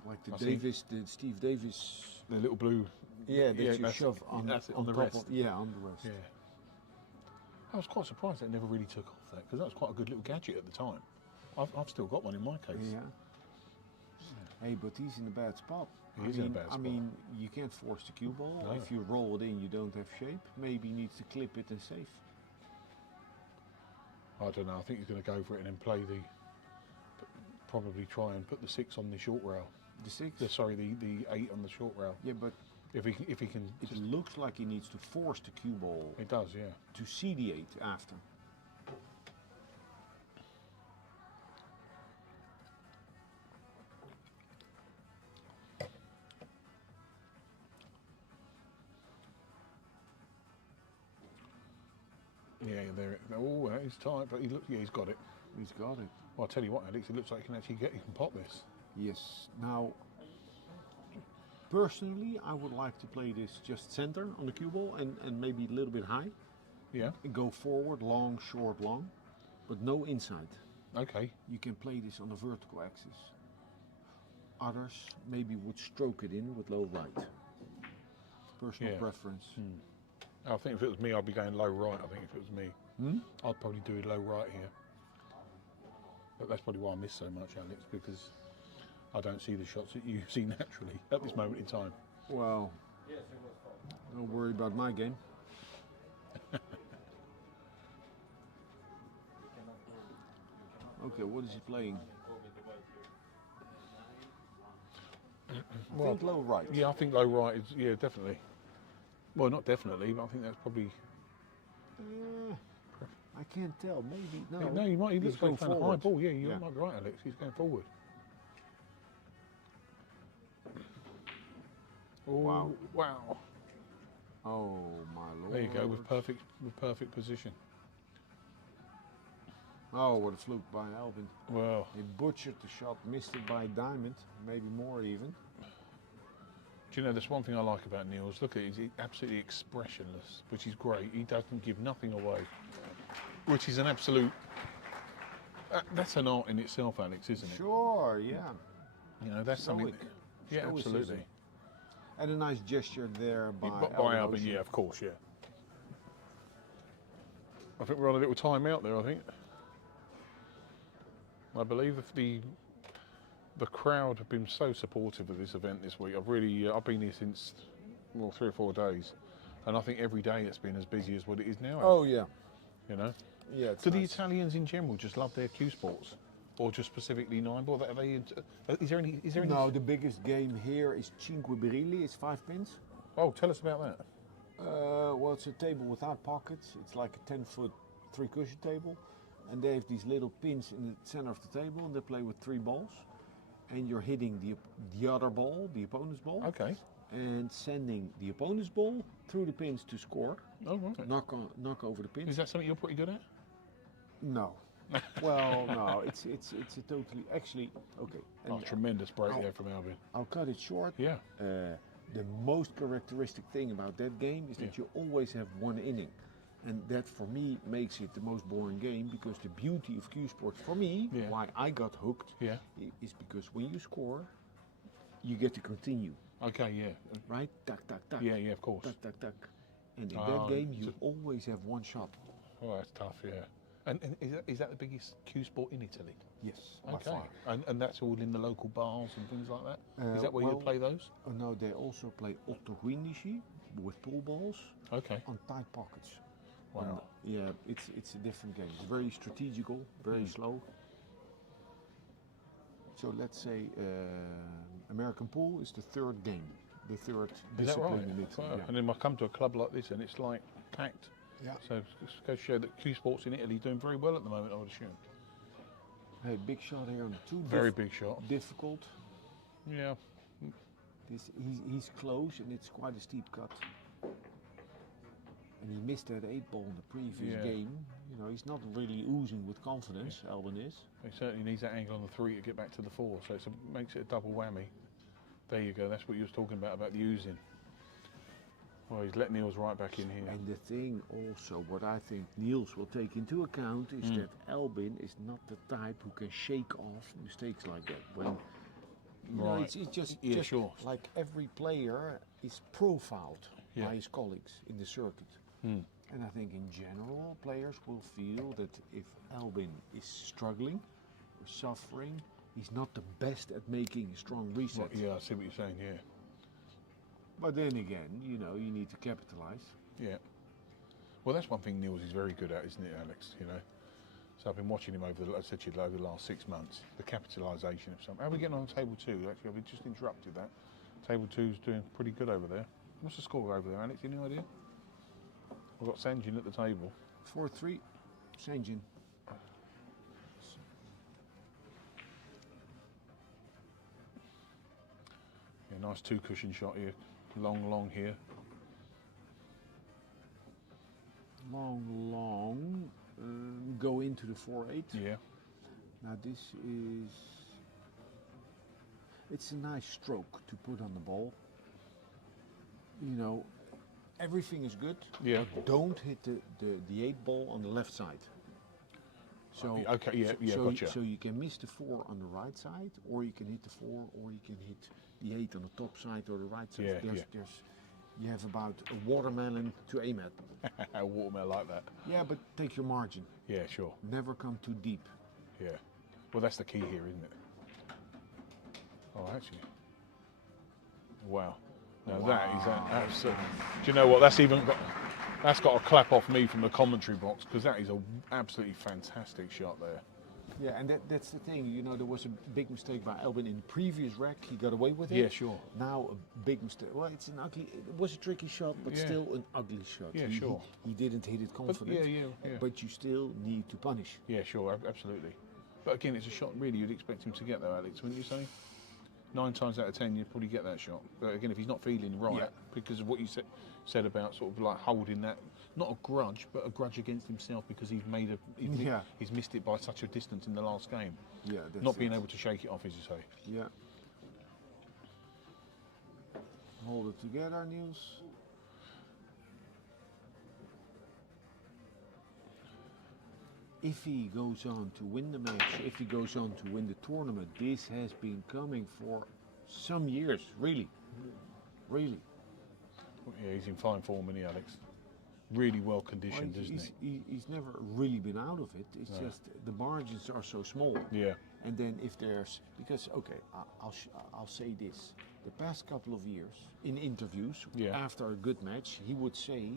Like I the Steve Davis. The little blue. Yeah, that you shove on the top rest. Of, yeah, on the rest. Yeah. I was quite surprised that never really took off that because that was quite a good little gadget at the time. I've still got one in my case. Yeah. Hey, but he's in a bad spot. He is in a bad spot. I mean, you can't force the cue ball. No. If you roll it in, you don't have shape. Maybe he needs to clip it and save. I don't know. I think he's going to go for it and then play probably try and put the 6 on the short rail. The 6? The 8 on the short rail. Yeah, but if he can. It looks like he needs to force the cue ball. It does, yeah. To see the 8 after. Yeah, there. Oh, he's tight, but he's got it. He's got it. Well, I'll tell you what, Alex, it looks like he can pop this. Yes. Now, personally, I would like to play this just center on the cue ball and maybe a little bit high. Yeah. And go forward, long, short, long, but no inside. Okay. You can play this on the vertical axis. Others maybe would stroke it in with low right. Personal preference. I think if it was me, I'd be going low right. I think if it was me, I'd probably do it low right here. But that's probably why I miss so much, Alex, because I don't see the shots that you see naturally at this moment in time. Well, don't worry about my game. Okay, what is he playing? I think low right. Yeah, I think low right is, definitely. Well, not definitely, but I think that's probably... I can't tell, maybe, no. No, you might, he looks like playing a high ball, you Yeah. might be right, Alex, he's going forward. Oh, Wow. Wow. Oh my lord. There you go, with perfect position. Oh, what a fluke by Alvin. Well, He butchered the shot, missed it by a diamond, maybe more even. do you know, there's one thing I like about Niels, look at it, he's absolutely expressionless, which is great. He doesn't give nothing away, which is an absolute, that's an art in itself, Alex, isn't it? Sure, yeah. You know, that's something, Stoic. yeah, Stoicism. absolutely. And a nice gesture there by By Albin, yeah, of course, yeah. I think we're on a little timeout there, I think. I believe if the crowd have been so supportive of this event this week. I've been here since, 3 or 4 days. And I think every day it's been as busy as what it is now. Oh, yeah. You know? Yeah, it's Do the nice. Italians in general just love their cue sports? Or just specifically 9-ball? Is there any... No, the biggest game here is Cinque Birilli, it's 5 pins. Oh, tell us about that. Well, it's a table without pockets. It's like a 10-foot 3-cushion table. And they have these little pins in the center of the table, and they play with 3 balls. And you're hitting the other ball, the opponent's ball. Okay. And sending the opponent's ball through the pins to score. Oh, right. Knock over the pins. Is that something you're pretty good at? No. Well, no, it's a totally, actually, okay. Oh, tremendous break there from Albin. I'll cut it short. Yeah. The most characteristic thing about that game is that you always have one inning. And that, for me, makes it the most boring game, because the beauty of cue sports, for me, why I got hooked, is because when you score, you get to continue. Okay, yeah. Right? Tuck, tuck, tuck. Yeah, of course. Tuck, tuck, tuck. And in that game, you always have one shot. Oh, that's tough, yeah. And is that the biggest cue sport in Italy? Yes, by Okay. far. And that's all in the local bars and things like that? Is that where you well, play those? No, they also play 8-15 with pool balls Okay. on tight pockets. Wow. Yeah, it's a different game. It's very strategical, very slow. So let's say American pool is the 3rd game, the 3rd Is that discipline right? in Italy. Wow. Yeah. And then I come to a club like this and it's like packed. Yeah. So it goes to show that cue sports in Italy doing very well at the moment, I would assume. Hey, big shot here on the 2. Very big shot. Difficult. Yeah. He's close and it's quite a steep cut. and he missed that 8-ball in the previous Yeah. game. You know, he's not really oozing with confidence, Albin is. He certainly needs that angle on the 3 to get back to the 4, so it makes it a double whammy. There you go, that's what you was talking about the oozing. Well, he's let Niels right back in here. And the thing also, what I think Niels will take into account is that Albin is not the type who can shake off mistakes like that. When you know, Right. it's just, Yeah, just sure. like every player is profiled Yeah. by his colleagues in the circuit. And I think in general, players will feel that if Albin is struggling or suffering, he's not the best at making a strong reset. Right, yeah, I see what you're saying, yeah. But then again, you know, you need to capitalize. Yeah. Well, that's one thing Niels is very good at, isn't it, Alex? You know. So I've been watching him over the last 6 months. The capitalisation of something. How are we getting on table 2? Actually, I've just interrupted that. Table 2's doing pretty good over there. What's the score over there, Alex? Any idea? We've got Sanjin at the table. 4-3, Sanjin. Yeah, nice 2-cushion shot here. Long here. Long, go into the 4-8. Yeah. Now this is, it's a nice stroke to put on the ball. You know, everything is good. Yeah. But don't hit the 8-ball on the left side. So Okay, yeah, so, gotcha. so you can miss the 4 on the right side, or you can hit the 4, or you can hit the 8 on the top side or the right side. Yeah, You have about a watermelon to aim at. A watermelon like that. Yeah, but take your margin. Yeah, sure. Never come too deep. Yeah. Well, that's the key here, isn't it? Oh, actually. Wow. Now that is an absolute. Do you know what? That's got a clap off me from the commentary box, because that is an absolutely fantastic shot there. Yeah, and that's the thing. You know, there was a big mistake by Albin in the previous rack. He got away with it. Yeah, sure. Now a big mistake. Well, it's an ugly. It was a tricky shot, but Yeah. still an ugly shot. Yeah, He- sure. He didn't hit it confident. yeah. But you still need to punish. Yeah, sure, absolutely. But again, it's a shot really you'd expect him to get, though, Alex, wouldn't you say? 9 times out of 10, you'd probably get that shot. But again, if he's not feeling right, Yeah. because of what you said about sort of like holding that, not a grudge, but a grudge against himself because he's he's missed it by such a distance in the last game. Yeah, that's Not being it. able to shake it off, as you say. Yeah. Hold it together, Niels. If he goes on to win the match, if he goes on to win the tournament, this has been coming for some years, really. Really. Yeah, he's in fine form, isn't he, Alex? Really well conditioned, Well, isn't he? he's never really been out of it. It's just the margins are so small. Yeah. And then if there's, because okay, I'll say this: the past couple of years in interviews Yeah. after a good match, he would say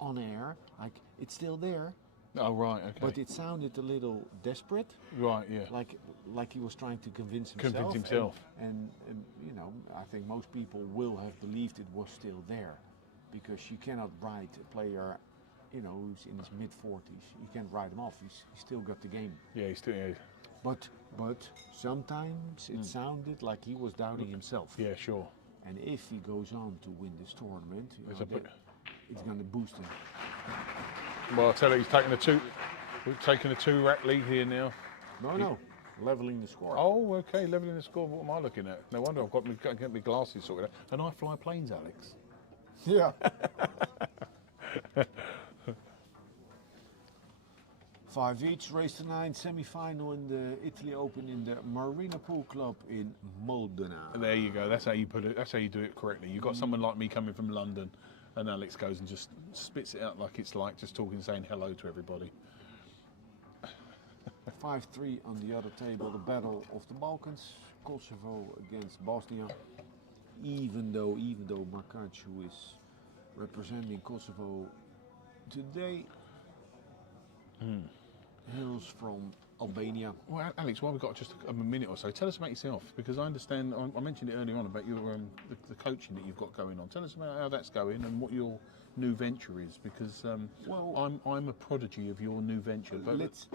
on air like it's still there, Oh, right, okay. but it sounded a little desperate, Right, yeah. like he was trying to convince himself. Convince himself. And you know, I think most people will have believed it was still there, because you cannot write a player, you know, who's in his mid-40s. You can't write him off. He's still got the game. Yeah, he's still. Yeah, But sometimes it sounded like he was doubting himself. yeah, sure. And if he goes on to win this tournament, you There's know, a bit- it's going to boost him. Well, I tell you, he's taking a 2. We're taking a 2-rack lead here now. No, leveling the score. Oh, okay, leveling the score. What am I looking at? No wonder I've got to get my glasses sorted out. And I fly planes, Alex. Yeah. 5 each, race to 9, semi-final in the Italy Open in the Marina Pool Club in Modena. There you go. That's how you put it. That's how you do it correctly. You've got someone like me coming from London, and Alex goes and just spits it out like it's like just talking, saying hello to everybody. 5-3 on the other table, the battle of the Balkans, Kosovo against Bosnia. Even though Markac, who is representing Kosovo today, hails from Albania. Well, Alex, while we've got just a minute or so, tell us about yourself, because I understand, I mentioned it earlier on about your the coaching that you've got going on. Tell us about how that's going and what your new venture is, because Well- I'm a prodigy of your new venture. But let's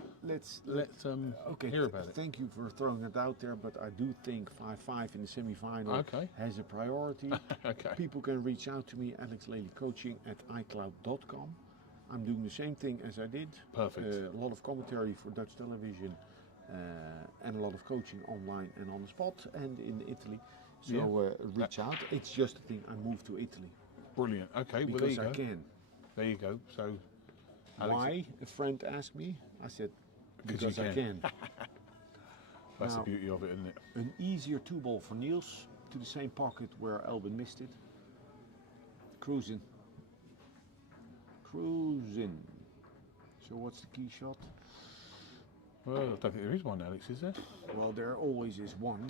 okay. hear about it. Thank you for throwing it out there, but I do think 5-5 in the semi-final Okay. has a priority. Okay. People can reach out to me, alexlelycoaching@icloud.com. I'm doing the same thing as I did. Perfect. A lot of commentary for Dutch television and a lot of coaching online and on the spot and in Italy. So reach out. It's just a thing. I moved to Italy Brilliant. Okay, well there because you I go. can. There you go. So, Alex, Why? A friend asked me. I said, 'Cause you because I can. can. that's Now- the beauty of it, isn't it? An easier 2-ball for Niels to the same pocket where Albin missed it. Cruising. Cruising. So what's the key shot? Well, I don't think there is one, Alex, is there? Well, there always is one.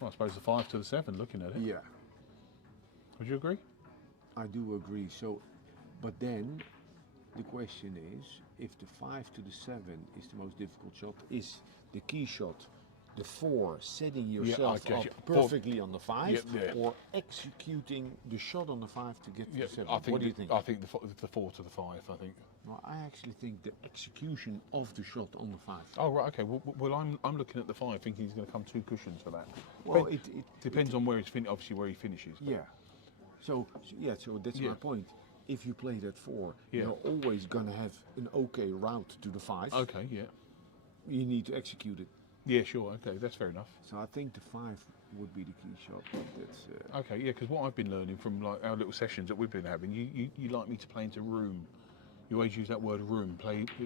Well, I suppose the 5 to the 7. Looking at it, Yeah, would you agree? I do agree. So, but then the question is, if the 5 to the 7 is the most difficult shot, is the key shot the 4 setting yourself guess up you- perfectly on the 5, Yeah. or executing the shot on the 5 to get to Yeah, the 7? I think. What do you think? I think the 4 to the 5. I think. Well, I actually think the execution of the shot on the 5. Oh right, okay. Well, I'm looking at the 5, thinking he's going to come 2 cushions for that. Well, Dep- depends on where he's obviously where he finishes. but- Yeah. So that's Yeah. my point. If you play that 4, Yeah. you're always gonna have an okay route to the 5. Okay. Yeah. You need to execute it. Yeah. Sure. Okay. That's fair enough. So I think the 5 would be the key shot. But that's Okay. Yeah. Because what I've been learning from like our little sessions that we've been having, you like me to play into room. You always use that word room.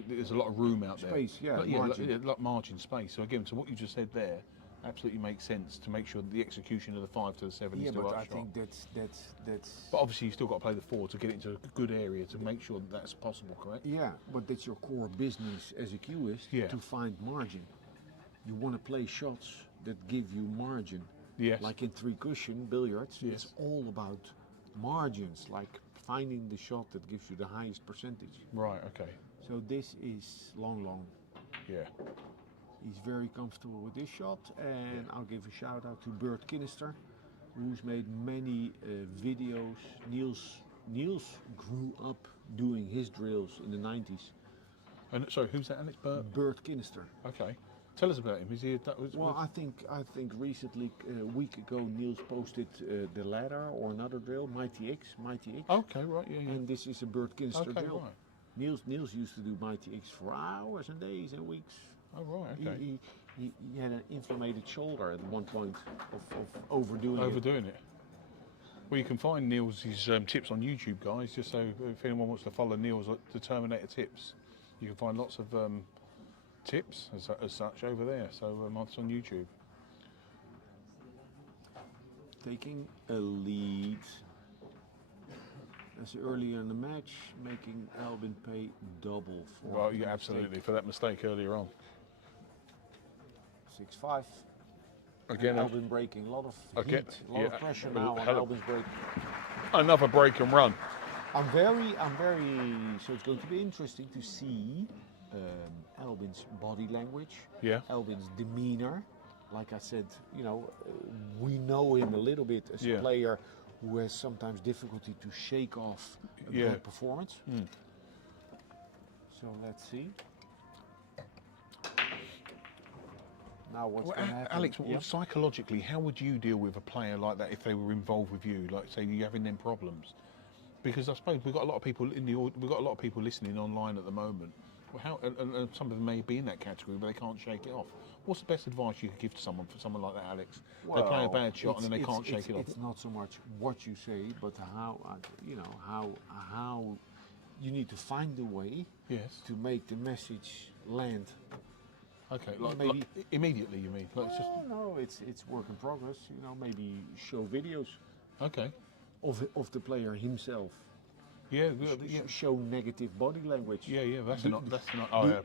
There's a lot of room out there. Space, yeah, Like, margin. like margin space. So again, so what you just said there absolutely makes sense to make sure that the execution of the 5 to the 7 yeah, is still but I upshot. think that's But obviously, you've still got to play the 4 to get into a good area to make sure that that's possible, correct? yeah, but that's your core business as a cueist Yeah. to find margin. You want to play shots that give you margin. Yes. Like in 3 cushion billiards, Yes. it's all about margins, like finding the shot that gives you the highest percentage. Right. Okay. So this is long. Yeah. He's very comfortable with this shot, and I'll give a shout out to Bert Kinnister, who's made many videos. Niels grew up doing his drills in the 90s. And sorry, who's that? Alex Burt. Bert Kinnister. Okay. Tell us about him. Is he? Well, I think recently, a week ago, Niels posted the ladder or another drill, Mighty X. Okay. Right. Yeah. Yeah. And this is a Bert Kinnister Okay. drill. Right. Niels used to do Mighty X for hours and days and weeks. Oh right. Okay. He had an inflamed shoulder at one point of overdoing it. Overdoing it. Well, you can find Neil's tips on YouTube, guys. Just so if anyone wants to follow Neil's the Terminator tips, you can find lots of tips as such over there. So it's on YouTube. Taking a lead. As earlier in the match, making Albin pay double for Well, the yeah, mistake. absolutely for that mistake earlier on. 6-5. Again, And Albin breaking, a lot of Okay, heat, a lot of yeah, pressure a now on hell of- Albin's break. another break and run. I'm very, so it's going to be interesting to see Albin's body language, Yeah. Albin's demeanor. Like I said, we know him a little bit as Yeah. a player who has sometimes difficulty to shake off a Yeah. bad performance. So let's see. Now what's Well, going to happen? Alex, Yeah. psychologically, how would you deal with a player like that if they were involved with you? Like, say, you're having them problems, because I suppose we've got a lot of people we've got a lot of people listening online at the moment. Well, how and some of them may be in that category, but they can't shake it off. What's the best advice you could give to someone like that, Alex? They play a bad shot and then they can't shake it off. It's not so much what you say, but how how you need to find a way Yes. to make the message land. Okay. maybe- Like immediately, you mean? Like it's just No, it's work in progress. Maybe show videos okay. of the player himself. Yeah. Yeah. Show negative body language. Yeah. That's Do- not. Oh, yeah.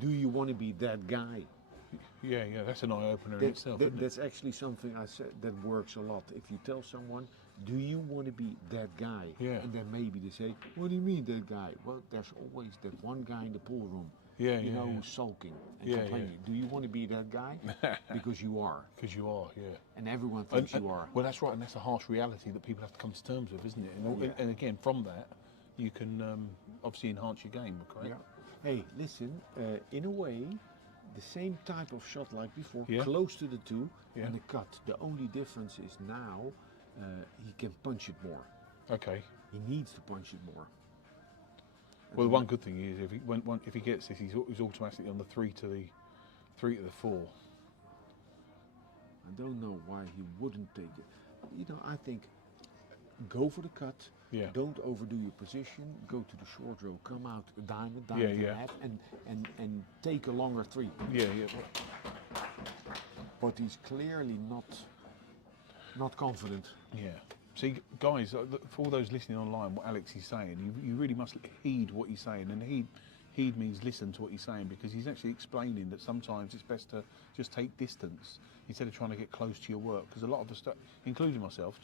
Do you want to be that guy? Yeah. That's an eye opener in itself. isn't it? That's actually something I said that works a lot. If you tell someone, do you want to be that guy? Yeah. And then maybe they say, what do you mean that guy? Well, there's always that one guy in the pool room Yeah, you yeah, know, yeah. sulking and Yeah, complaining. Do you want to be that guy? Because you are, Because you are, yeah. and everyone thinks you are. Well, that's right, and that's a harsh reality that people have to come to terms with, isn't it? And, Yeah. and again, from that, you can obviously enhance your game, correct? Yeah. Hey, listen. In a way, the same type of shot like before, Yeah. close to the two, Yeah. and the cut. The only difference is now he can punch it more. Okay. He needs to punch it more. Well, the one good thing is if he gets this, he's automatically on the 3 to the 4. I don't know why he wouldn't take it. You know, I think go for the cut. Yeah. Don't overdo your position. Go to the short row. Come out a diamond, Yeah, and a yeah. half, and take a longer 3. Yeah, yeah. But he's clearly not confident. Yeah. See, guys, for all those listening online, what Alex is saying, you really must heed what he's saying, and heed means listen to what he's saying, because he's actually explaining that sometimes it's best to just take distance instead of trying to get close to your work. Because a lot of us, including myself,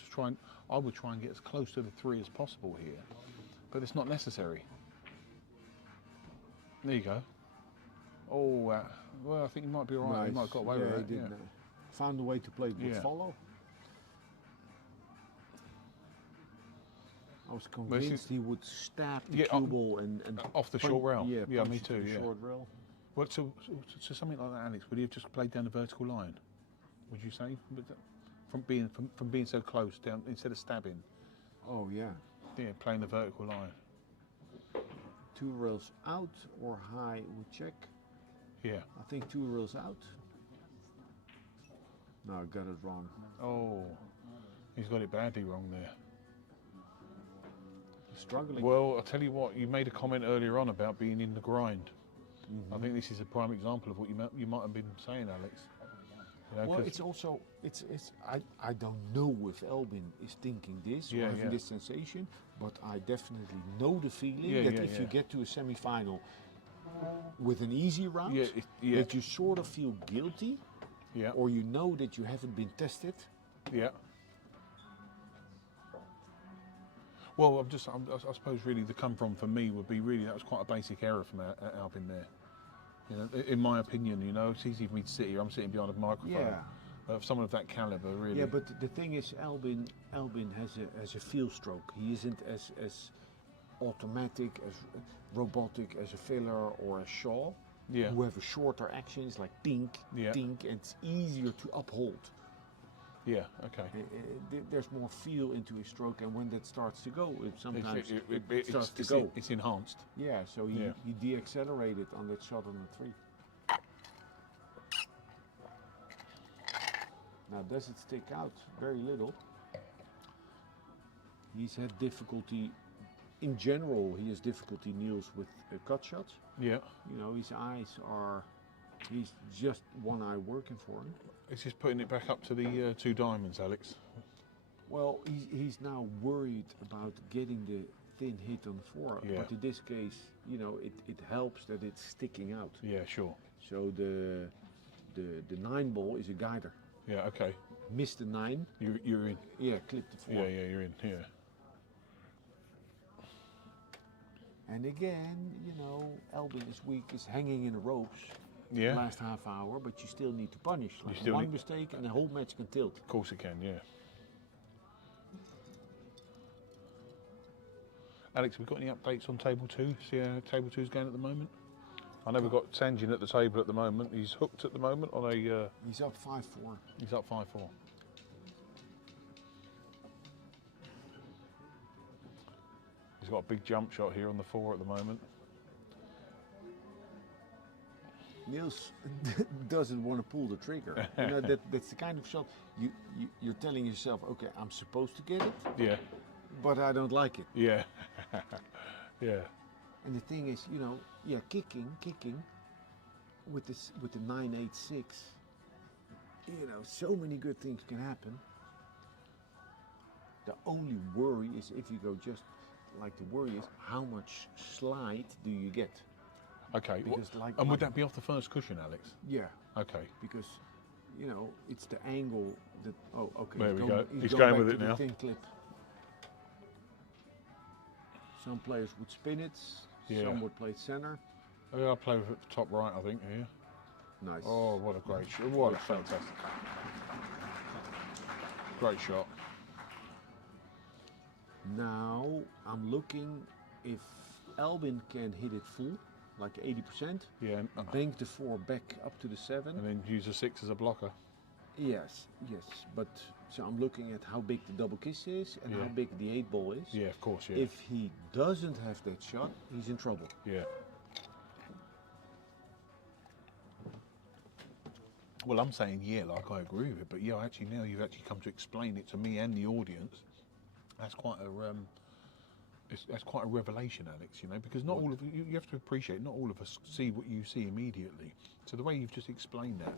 I would try and get as close to the 3 as possible here, but it's not necessary. There you go. Oh, well, I think he might be all right. He might have got away with that. He did. Found a way to play with Yeah. follow. I was convinced he would stab the cue ball and off the punch- short rail. Yeah, Yeah, punch me it to too, the yeah. short rail. Well, so something like that, Alex, would he have just played down the vertical line? Would you say, from being so close down instead of stabbing? Oh yeah. Yeah, playing the vertical line. 2 rails out or high, we check. Yeah. I think 2 rails out. No, I got it wrong. Oh, he's got it badly wrong there. He's struggling. Well, I'll tell you what, you made a comment earlier on about being in the grind. I think this is a prime example of what you might have been saying, Alex. You know, Well, 'cause- it's also I don't know if Albin is thinking this or Yeah, having yeah. this sensation, but I definitely know the feeling Yeah, that yeah, if you yeah. get to a semi-final with an easy round, yeah. that you sort of feel guilty, yeah, or you know that you haven't been tested. yeah. Well, I suppose really the come from for me would be really that was quite a basic error from Albin there. You know, in my opinion, you know, it's easy for me to sit here. I'm sitting behind a microphone. Yeah. Of someone of that caliber, really. Yeah, but the thing is, Albin has a feel stroke. He isn't as automatic, as robotic as a Filler or a Shaw, Yeah. who have a shorter action. It's like dink, Yeah. dink, and it's easier to uphold. Yeah. Okay. There's more feel into his stroke, and when that starts to go, sometimes it starts to it's, go. It's enhanced. Yeah, so he de-accelerated on that shot on the 3. Now, does it stick out? Very little. He's had difficulty, in general, he has difficulty, Niels, with cut shots. Yeah. You know, his eyes are, he's just one eye working for him. It's just putting it back up to the 2 diamonds, Alex. Well, he's now worried about getting the thin hit on the 4, Yeah. but in this case, you know, it helps that it's sticking out. Yeah. Sure. So the 9 ball is a guider. Yeah. Okay. Missed the 9, You're in. yeah, clipped the 4. Yeah. Yeah. You're in. Yeah. And again, you know, Albin is weak, is hanging in the ropes Yeah. last half hour, but you still need to punish. Like still one need- mistake and the whole match can tilt. Of course it can. Yeah. Alex, we got any updates on table 2? See how table 2's going at the moment? I know we've got Sanjin at the table at the moment. He's hooked at the moment on a. He's up 5-4. He's up 5-4. He's got a big jump shot here on the 4 at the moment. Niels doesn't want to pull the trigger. You know, that's the kind of shot you're telling yourself, okay, I'm supposed to get it, Yeah. but I don't like it. Yeah. Yeah. And the thing is, you know, yeah, kicking with the 9-8-6, you know, so many good things can happen. The only worry is if you go just like the worry is how much slide do you get? Okay. Because like- and would like- that be off the first cushion, Alex? Yeah, Okay. because you know it's the angle that. Oh, okay. There we go. He's going going with back it to the now. Thin clip. Some players would spin it. Yeah. Some would play center. Yeah, I'll play with it top right, I think, here. Nice. Oh, what a great shot. What a fantastic. Great shot. Now I'm looking if Albin can hit it full, like 80%. Yeah, Bank the 4 back up to the 7. and then use a 6 as a blocker. Yes, yes. But so I'm looking at how big the double kiss is and how big the 8 ball is. Yeah, of course, yeah. If he doesn't have that shot, he's in trouble. Yeah. Well, I'm saying like I agree with it, but yeah, actually now you've actually come to explain it to me and the audience. That's quite a that's quite a revelation, Alex. You know, because not all of you have to appreciate. Not all of us see what you see immediately. So the way you've just explained that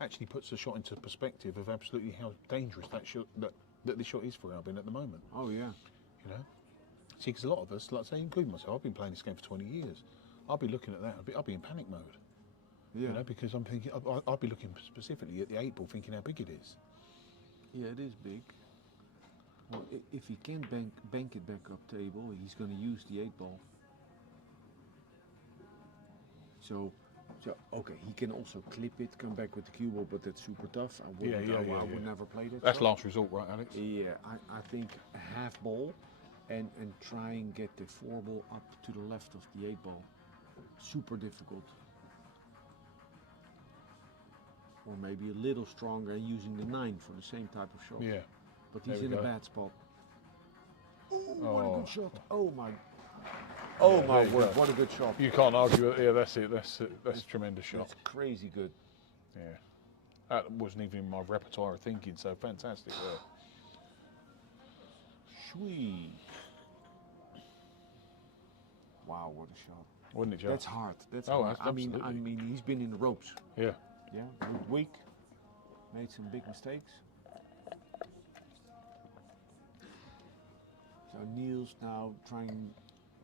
actually puts the shot into perspective of absolutely how dangerous that shot that this shot is for Albin at the moment. Oh yeah. You know, see, because a lot of us, like say, including myself, I've been playing this game for 20 years. I'll be looking at that. I'll be in panic mode. Yeah. You know, because I'm thinking, I'll be looking specifically at the 8 ball, thinking how big it is. Yeah, it is big. Well, if he can bank it back up table, he's going to use the 8 ball. So okay, he can also clip it, come back with the cue ball, but that's super tough. I would never play that. That's shot. last resort, right, Alex? Yeah, I think a half ball, and try and get the 4 ball up to the left of the 8 ball. Super difficult. Or maybe a little stronger and using the 9 for the same type of shot. Yeah. But he's in a bad spot. Ooh, what a good shot. Oh my word, what a good shot. You can't argue it. Yeah, that's it. That's a tremendous shot. That's crazy good. Yeah. That wasn't even in my repertoire of thinking, so fantastic there. Sweet. Wow, what a shot. Wasn't it, Joe? That's hard. That's hard. I mean, absolutely. he's been in the ropes. Yeah. Yeah, looked weak. Made some big mistakes. So Niels now trying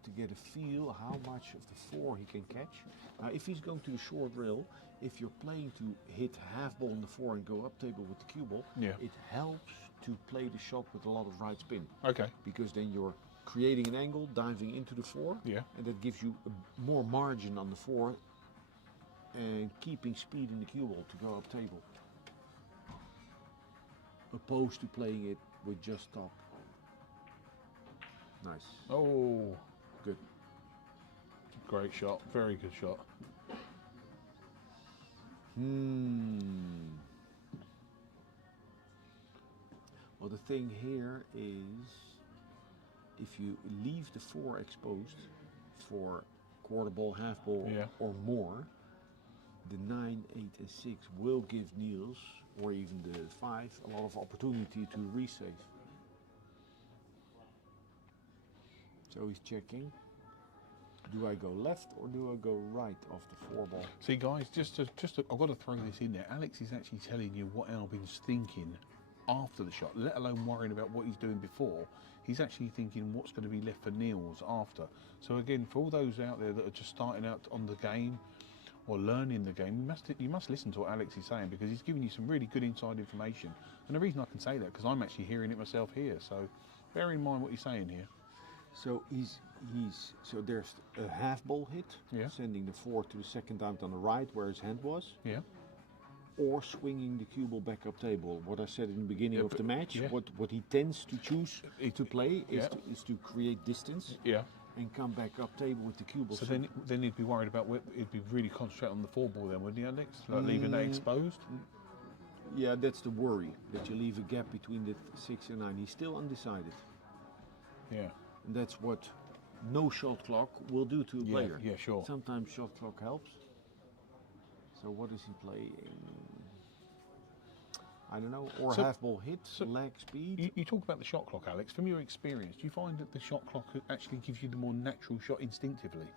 to get a feel how much of the 4 he can catch. Now if he's going to the short rail, if you're playing to hit half ball on the 4 and go up table with the cue ball, it helps to play the shot with a lot of right spin. Okay. Because then you're creating an angle, diving into the 4, and that gives you more margin on the 4 and keeping speed in the cue ball to go up table. Opposed to playing it with just top. Nice. Oh. Good. Great shot. Very good shot. Well, the thing here is if you leave the 4 exposed for quarter ball, half ball or more, the 9, 8 and 6 will give Niels, or even the 5, a lot of opportunity to resave. So he's checking. Do I go left or do I go right of the 4 ball? See, guys, I've got to throw this in there. Alex is actually telling you what Albin's thinking after the shot, let alone worrying about what he's doing before. He's actually thinking what's going to be left for Niels after. So again, for all those out there that are just starting out on the game or learning the game, you must listen to what Alex is saying, because he's giving you some really good inside information. And the reason I can say that, because I'm actually hearing it myself here. So bear in mind what he's saying here. So so there's a half ball hit, sending the 4 to the second diamond on the right where his hand was. Yeah. Or swinging the cue ball back up table. What I said in the beginning of the match, what he tends to choose to play is to create distance. Yeah. And come back up table with the cue ball. So then he'd be worried about he'd be really concentrating on the 4 ball then, wouldn't he, Alex? Like leaving that exposed. Yeah, that's the worry, that you leave a gap between the 6 and 9. He's still undecided. Yeah. And that's what no shot clock will do to a player. Yeah, sure. Sometimes shot clock helps. So what is he playing? I don't know. Or half ball hit, lag speed. You talk about the shot clock, Alex. From your experience, do you find that the shot clock actually gives you the more natural shot instinctively?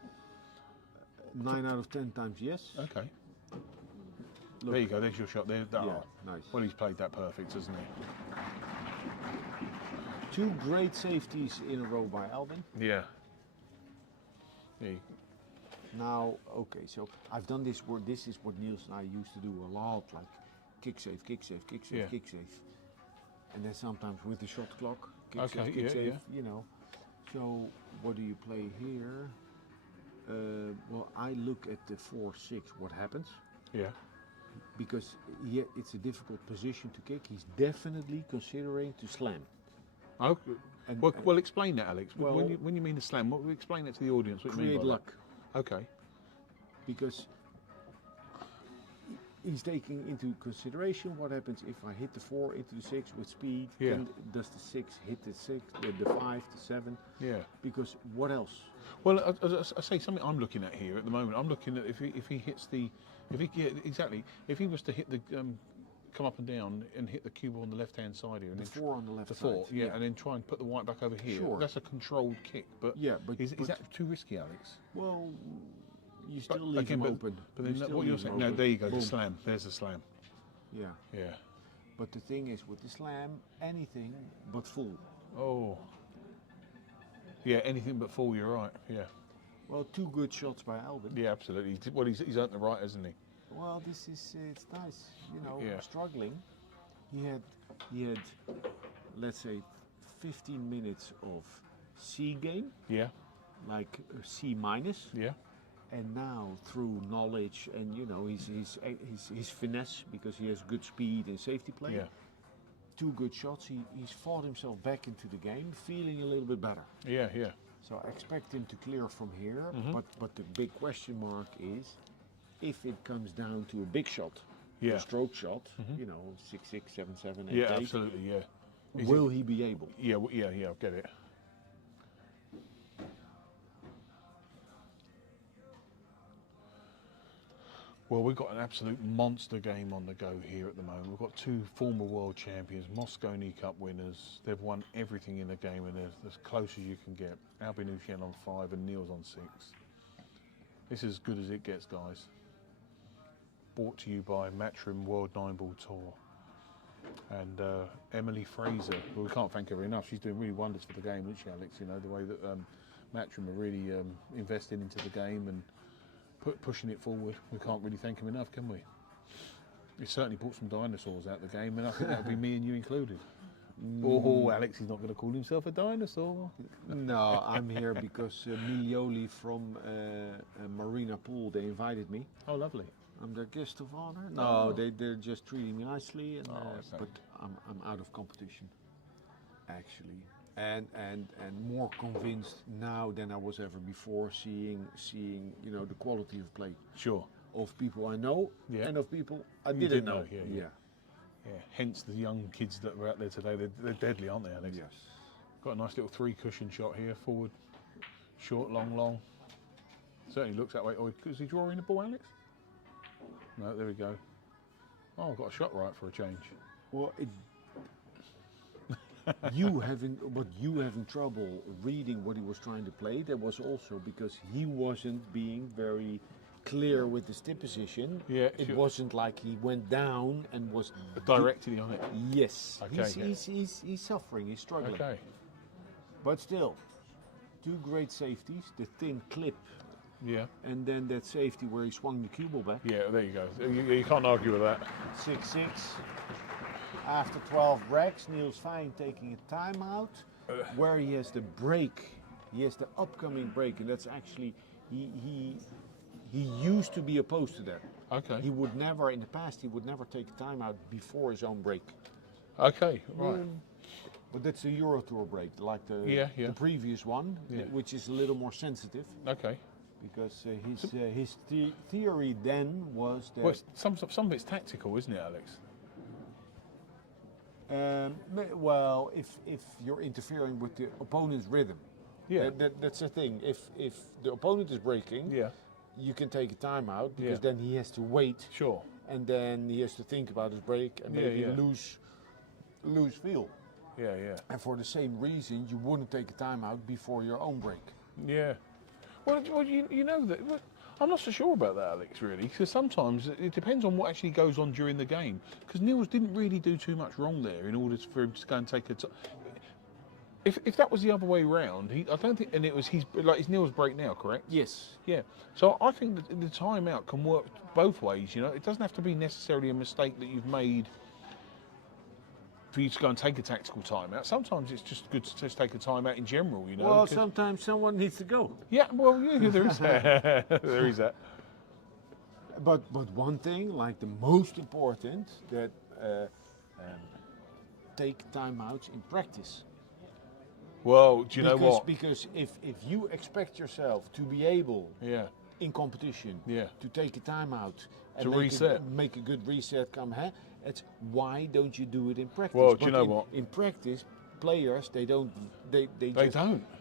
9 out of 10 times, yes. Okay. Look. There you go. There's your shot. There. Nice. Well, he's played that perfect, hasn't he? 2 great safeties in a row by Albin. Yeah. Now, okay, so I've done this word. This is what Niels and I used to do a lot, like kick save, kick save, kick save, kick save. And then sometimes with the shot clock, kick save, kick save, you know. So what do you play here? Well, I look at the 4-6. What happens? Yeah. Because it's a difficult position to kick. He's definitely considering to slam. Oh, And- well, explain that, Alex. Well- when you mean the slam, explain it to the audience. What you mean Create by luck. that. Okay. Because he's taking into consideration what happens if I hit the 4 into the 6 with speed. Yeah. Does the 6 hit the 6, the 5, the 7? Yeah. Because what else? Well, I say something I'm looking at here at the moment. I'm looking at if he hits the, if he was to hit the come up and down and hit the cue on the left hand side here, and The then 4 on the left the 4, side. yeah, and then try and put the white back over here. Sure. That's a controlled kick, but Yeah, but- is but- that too risky, Alex? Well, you still But leave again, him but- open. But then You still what you're leave him saying? No, open. there you go. Boom. The slam. There's the slam. Yeah. Yeah. But the thing is, with the slam, anything but full. Oh. Yeah, anything but full. You're right. Yeah. Well, 2 good shots by Albin. Yeah, absolutely. Well, he's earned the right, hasn't he? Well, this is it's nice. You know, Yeah. struggling. He had, let's say, 15 minutes of C game, Yeah. like C minus, Yeah. and now through knowledge and his finesse, because he has good speed and safety play. Yeah. 2 good shots. He's fought himself back into the game, feeling a little bit better. Yeah. Yeah. So I expect him to clear from here, Mm-hmm. but the big question mark is if it comes down to a big shot, Yeah. Mm-hmm. a stroke shot, 6-6, 7-7, 8-8. Yeah. Absolutely. Yeah. Is Will he be able? Yeah. Yeah. Yeah. I get it. Well, we've got an absolute monster game on the go here at the moment. We've got 2 former world champions, Moscone Cup winners. They've won everything in the game, and they're as close as you can get. Albin Uchen on 5 and Niels on 6. This is as good as it gets, guys. Brought to you by Matchroom World 9-Ball Tour. And Emily Fraser, well, we can't thank her enough. She's doing really wonders for the game, isn't she, Alex? You know, the way that Matchroom are really investing into the game and pushing it forward. We can't really thank them enough, can we? He certainly brought some dinosaurs out of the game, and I think that would be me and you included. Oh, Alex, he's not going to call himself a dinosaur. No, I'm here because Milioli from Marina Pool, they invited me. Oh, lovely. I'm their guest of honor. Oh. No, they're just treating me nicely, and, okay. but I'm out of competition, actually. And more convinced now than I was ever before, seeing the quality of play Sure. of people I know Yeah. and of people I You didn't didn't know. know, yeah. Yeah. Hence the young kids that were out there today. They're deadly, aren't they, Alex? Yes. Got a nice little 3-cushion shot here. Forward, short, long. Certainly looks that way. Oh, is he drawing the ball, Alex? No, there we go. Oh, got a shot right for a change. Well, you having trouble reading what he was trying to play. That was also because he wasn't being very clear with the stip position. Yeah, it sure. wasn't like he went down and was Directly on it. Yes, Okay, he's suffering. He's struggling. Okay. But still, 2 great safeties. The thin clip, Yeah. and then that safety where he swung the cue ball back. Yeah, there you go. You can't argue with that. 6-6. After 12 breaks, Niels Fine taking a timeout, where he has the break. He has the upcoming break, and that's actually he used to be opposed to that. Okay. He would never, in the past, he would never take a timeout before his own break. Okay, right. But that's the Euro Tour break, like the Yeah. the previous one, Yeah. which is a little more sensitive, Okay. because his theory then was that. Well, some of it's tactical, isn't it, Alex? Well, if you're interfering with the opponent's rhythm, Yeah. that's the thing. If the opponent is breaking, Yeah. you can take a timeout, because Yeah. then he has to wait, Sure. and then he has to think about his break and Yeah, maybe yeah. lose feel. Yeah. And for the same reason, you wouldn't take a timeout before your own break. Yeah. Well, you know that. Well, I'm not so sure about that, Alex, really, because sometimes it depends on what actually goes on during the game. Because Niels didn't really do too much wrong there in order for him to go and take a. If that was the other way round, I don't think, and it was it's Niels' break now, correct? Yes. Yeah. So I think that the timeout can work both ways. You know, it doesn't have to be necessarily a mistake that you've made for you to go and take a tactical timeout. Sometimes it's just good to just take a timeout in general, you know. Well, because- sometimes someone needs to go. yeah, well, yeah, there is that. There is that. But one thing, like the most important, that take timeouts in practice. Well, do you know what? Because if you expect yourself to be able Yeah, in competition Yeah. to take a timeout and To make reset. make a good reset, it's why don't you do it in practice? Well, do you But know in, what? In practice, players they don't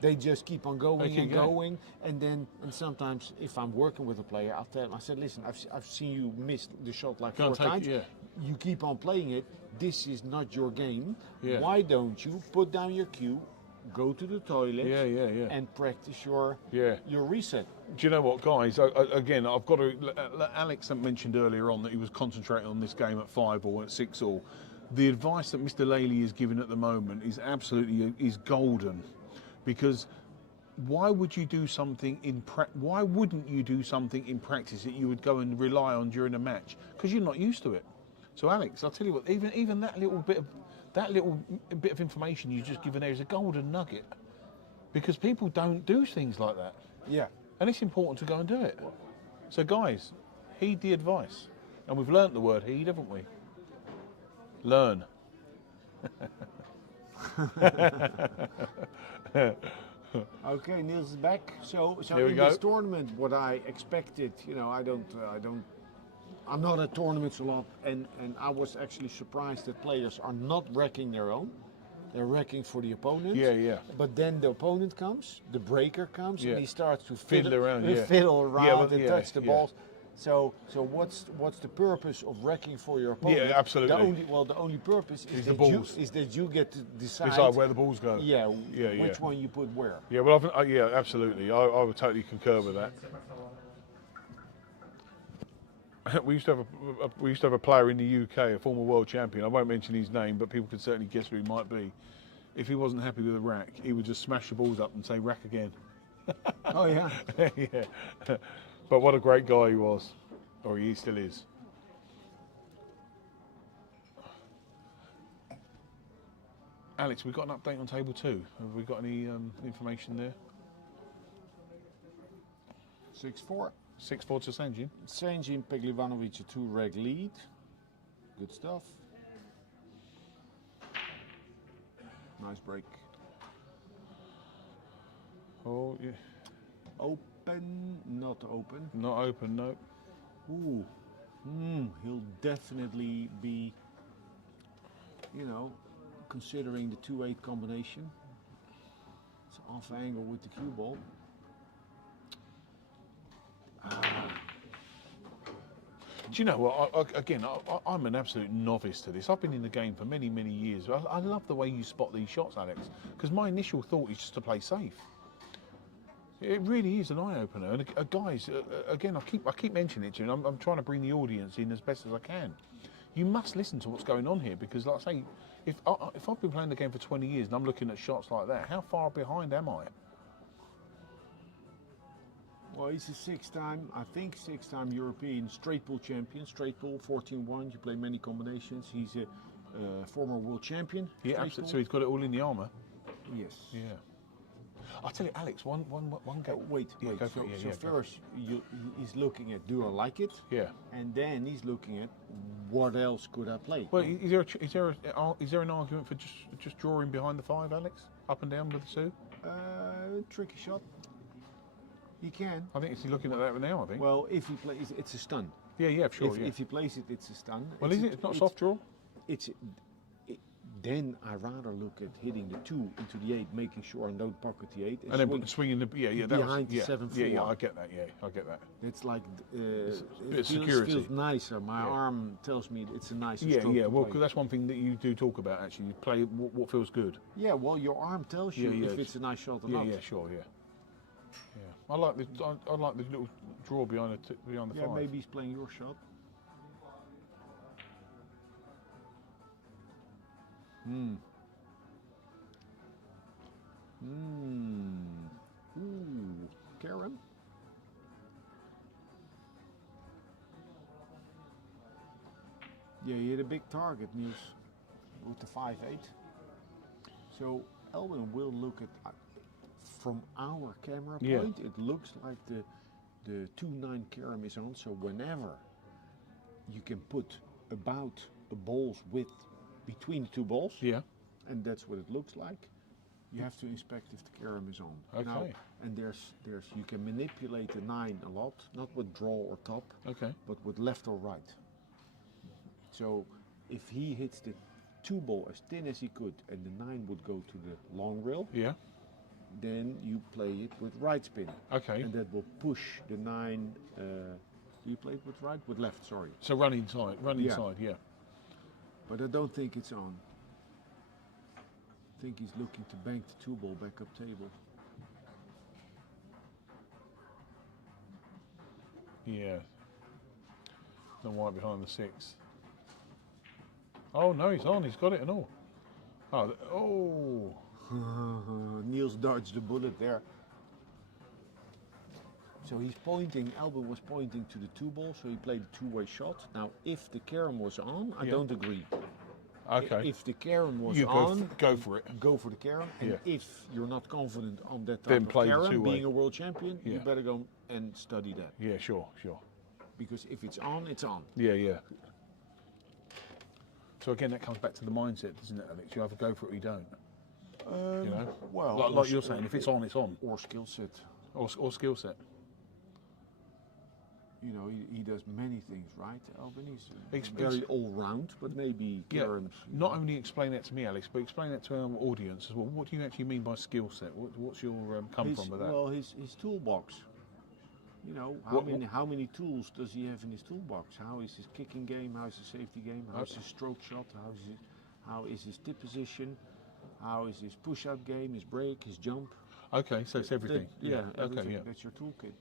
They just keep on going keep and going. going, and sometimes if I'm working with a player, I'll tell him, I said, listen, I've seen you miss the shot like Go 4 and take it, times. yeah. You keep on playing it. This is not your game. Yeah. Why don't you put down your cue, go to the toilet, Yeah. and practice your Yeah. reset? Do you know what, guys? Again, I've got to. Alex mentioned earlier on that he was concentrating on this game at 5-all, at 6-all. The advice that Mr. Laley is giving at the moment is absolutely golden, because why would you do something why wouldn't you do something in practice that you would go and rely on during a match? Because you're not used to it. So, Alex, I'll tell you what. Even that little bit of information you've just given there is a golden nugget, because people don't do things like that. Yeah. And it's important to go and do it. So, guys, heed the advice. And we've learnt the word heed, haven't we? Learn. Okay, Niels is back. So Here we in go. this tournament, what I expected, I'm not at tournaments a lot, and I was actually surprised that players are not wrecking their own. They're wrecking for the opponent. Yeah. But then the opponent comes, the breaker comes, Yeah. and he starts to Fiddle around, yeah. fiddle around and yeah, touch the yeah. balls. So what's the purpose of wrecking for your opponent? Yeah, absolutely. The only purpose Is is the that balls. you get to decide where the balls go. Yeah, Yeah. which one you put where. Yeah, well, yeah, absolutely. I would totally concur with that. We used to have a player in the UK, a former world champion. I won't mention his name, but people could certainly guess who he might be. If he wasn't happy with a rack, he would just smash the balls up and say rack again. Oh yeah. Yeah. But what a great guy he was, or he still is. Alex, we've got an update on table 2. Have we got any information there? 6-4. 6-4 to Sanjin. Sanjin Peglivanovic, a 2-reg lead. Good stuff. Nice break. Oh, yeah. Open, not open. Not open, no. Ooh. He'll definitely be, considering the 2-8 combination. It's off angle with the cue ball. Do you know what? I'm an absolute novice to this. I've been in the game for many, many years. I love the way you spot these shots, Alex, because my initial thought is just to play safe. It really is an eye-opener. And guys, again, I keep mentioning it to you, and I'm trying to bring the audience in as best as I can. You must listen to what's going on here, because, like I say, if I've been playing the game for 20 years and I'm looking at shots like that, how far behind am I? Well, he's a 6-time European straight pool champion. Straight pool, 14-1. You play many combinations. He's a former world champion. Yeah, absolutely. So he's got it all in the armour. Yes. Yeah. I'll tell you, Alex, one game. Wait. Go for it. So first, he's looking at, do I like it? Yeah. And then he's looking at, what else could I play? Well, is there an argument for just drawing behind the 5, Alex? Up and down with the Sue? Tricky shot. He can. I think he's looking at that now, I think. Well, if he plays, it's a stun. Yeah, sure, If he plays it, it's a stun. Well, isn't it? It's not a soft draw? Then I rather look at hitting the 2 into the 8, making sure I don't pocket the 8, And then swinging the that behind was, the 7-4. Yeah, I get that. Yeah, I get that. It's like bit of security. Feels nicer. My arm tells me it's a nicer Yeah, stroke to Well, play. because that's one thing that you do talk about. Actually, you play what feels good. Yeah, well, your arm tells you if it's a nice shot or not. Yeah, sure, yeah. I like the little draw behind the 5. Yeah, maybe he's playing your shot. Ooh, Karen. Yeah, you hit a big target, Niels. with the 5-8. So Albin will look at, from our camera Yeah. point, it looks like the 2-9 carom is on. So whenever you can put about a ball's width between the two balls, Yeah. and that's what it looks like. You have to inspect if the carom is on. Okay. Now, and there's you can manipulate the 9 a lot, not with draw or top, Okay. but with left or right. So if he hits the 2 ball as thin as he could, and the 9 would go to the long rail, Yeah. then you play it with right spin. Okay. And that will push the 9. Do you play it with right? With left, sorry. So run inside. Run Yeah. inside. Yeah. But I don't think it's on. I think he's looking to bank the 2 ball back up table. Yeah. The white behind the 6. Oh no, he's on. He's got it and all. Oh. Niels dodged the bullet there. So he's pointing, Albin was pointing to the 2 ball, so he played a 2-way shot. Now, if the carom was on, I Yeah. don't agree. Okay. If the carom was You on, go for it. go for the carom. And Yeah. if you're not confident on that Then type of play the carom, 2-way. being a world champion, you Yeah. better go and study that. Yeah. Sure. Sure. Because if it's on, it's on. Yeah. Yeah. So again, that comes back to the mindset, doesn't it, Alex? You either go for it or you don't. You know. Well, Like you're saying, if it's on, it's on. Or skill set. Or skill set. You know, he does many things, right, Albin? He's Ex- very all-round, but maybe Yeah. caroms. Not only explain that to me, Alex, but explain that to our audience as well. What do you actually mean by skill set? What's your come from with that? Well, his toolbox. You know, how many tools does he have in his toolbox? How is his kicking game? How is his safety game? How is his stroke shot? How is his tip position? How is his push-up game? His break? His jump? Okay, so it's everything. Yeah, Okay, everything. yeah. That's your toolkit.